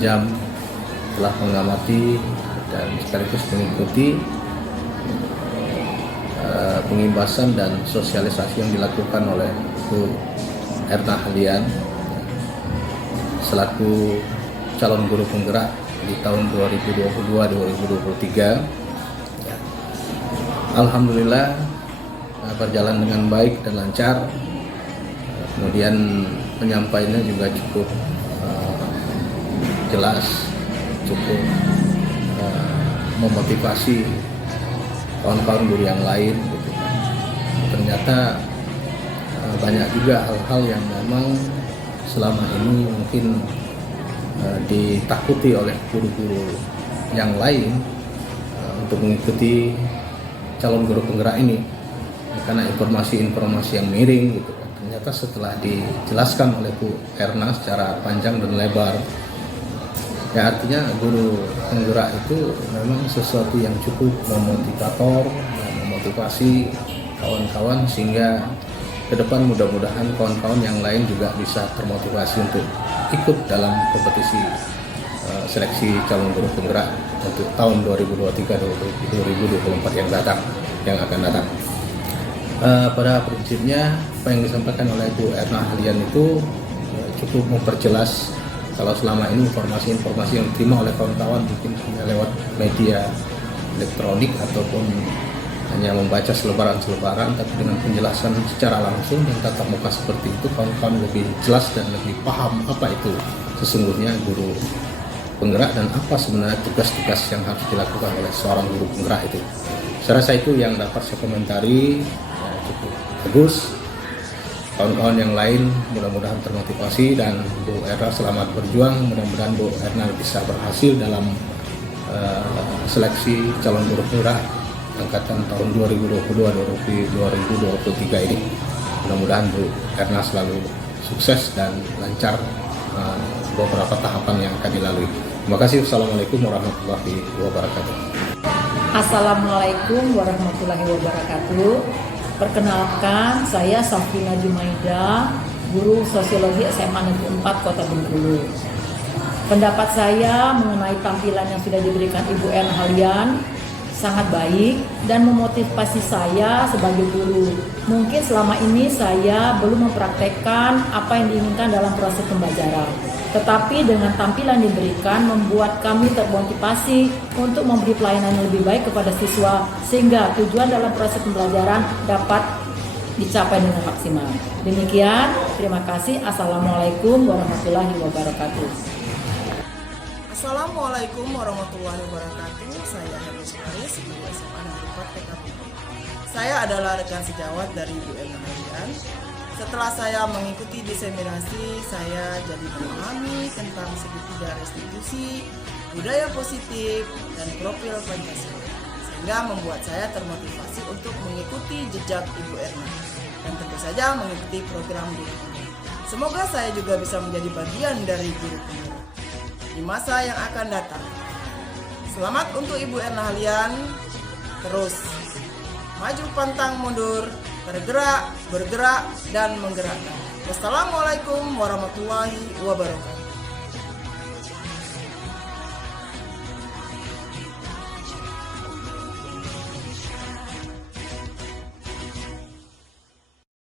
jam telah mengamati dan sekaligus mengikuti pengimbasan dan sosialisasi yang dilakukan oleh Bu Erna Halian selaku calon guru penggerak di tahun 2022-2023. Alhamdulillah berjalan dengan baik dan lancar. Kemudian penyampaiannya juga cukup jelas, cukup memotivasi kawan-kawan guru yang lain gitu. Ternyata banyak juga hal-hal yang memang selama ini mungkin ditakuti oleh guru-guru yang lain untuk mengikuti calon guru penggerak ini karena informasi-informasi yang miring gitu. Ternyata setelah dijelaskan oleh Bu Erna secara panjang dan lebar, ya artinya guru penggerak itu memang sesuatu yang cukup memotivator, memotivasi kawan-kawan sehingga ke depan mudah-mudahan kawan-kawan yang lain juga bisa termotivasi untuk ikut dalam kompetisi seleksi calon guru penggerak untuk tahun 2023-2024 yang akan datang. Pada prinsipnya apa yang disampaikan oleh Bu Erna Halian itu cukup memperjelas kalau selama ini informasi-informasi yang diterima oleh kawan-kawan mungkin hanya lewat media elektronik ataupun hanya membaca selebaran-selebaran, tapi dengan penjelasan secara langsung dan tatap muka seperti itu kawan-kawan lebih jelas dan lebih paham apa itu sesungguhnya guru penggerak dan apa sebenarnya tugas-tugas yang harus dilakukan oleh seorang guru penggerak itu. Saya rasa itu yang dapat saya komentari, cukup bagus. Kawan-kawan yang lain mudah-mudahan termotivasi dan Bu Erna selamat berjuang, mudah-mudahan Bu Erna bisa berhasil dalam seleksi calon guru penggerak angkatan tahun 2022-2023 ini. Mudah-mudahan Bu Erna selalu sukses dan lancar beberapa tahapan yang akan dilalui. Terima kasih. Assalamualaikum warahmatullahi wabarakatuh. Assalamualaikum warahmatullahi wabarakatuh. Perkenalkan, saya Safina Jumaida, guru sosiologi SMA Negeri 4 Kota Bengkulu. Pendapat saya mengenai tampilan yang sudah diberikan Ibu Erna Halian sangat baik dan memotivasi saya sebagai guru. Mungkin selama ini saya belum mempraktekkan apa yang diinginkan dalam proses pembelajaran. Tetapi dengan tampilan diberikan membuat kami termotivasi untuk memberi pelayanan yang lebih baik kepada siswa sehingga tujuan dalam proses pembelajaran dapat dicapai dengan maksimal. Demikian, terima kasih. Assalamualaikum warahmatullahi wabarakatuh. Assalamualaikum warahmatullahi wabarakatuh. Saya Haris Faris, guru SMA Negeri 4 Kota Bengkulu. Saya adalah rekan sejawat dari Bu Erna Halian. Setelah saya mengikuti diseminasi, saya jadi memahami tentang segitiga restitusi, budaya positif, dan profil Pancasila, sehingga membuat saya termotivasi untuk mengikuti jejak Ibu Erna dan tentu saja mengikuti program guru. Semoga saya juga bisa menjadi bagian dari guru penggerak di masa yang akan datang. Selamat untuk Ibu Erna Halian, terus maju pantang mundur, bergerak, dan menggerakkan. Wassalamualaikum warahmatullahi wabarakatuh.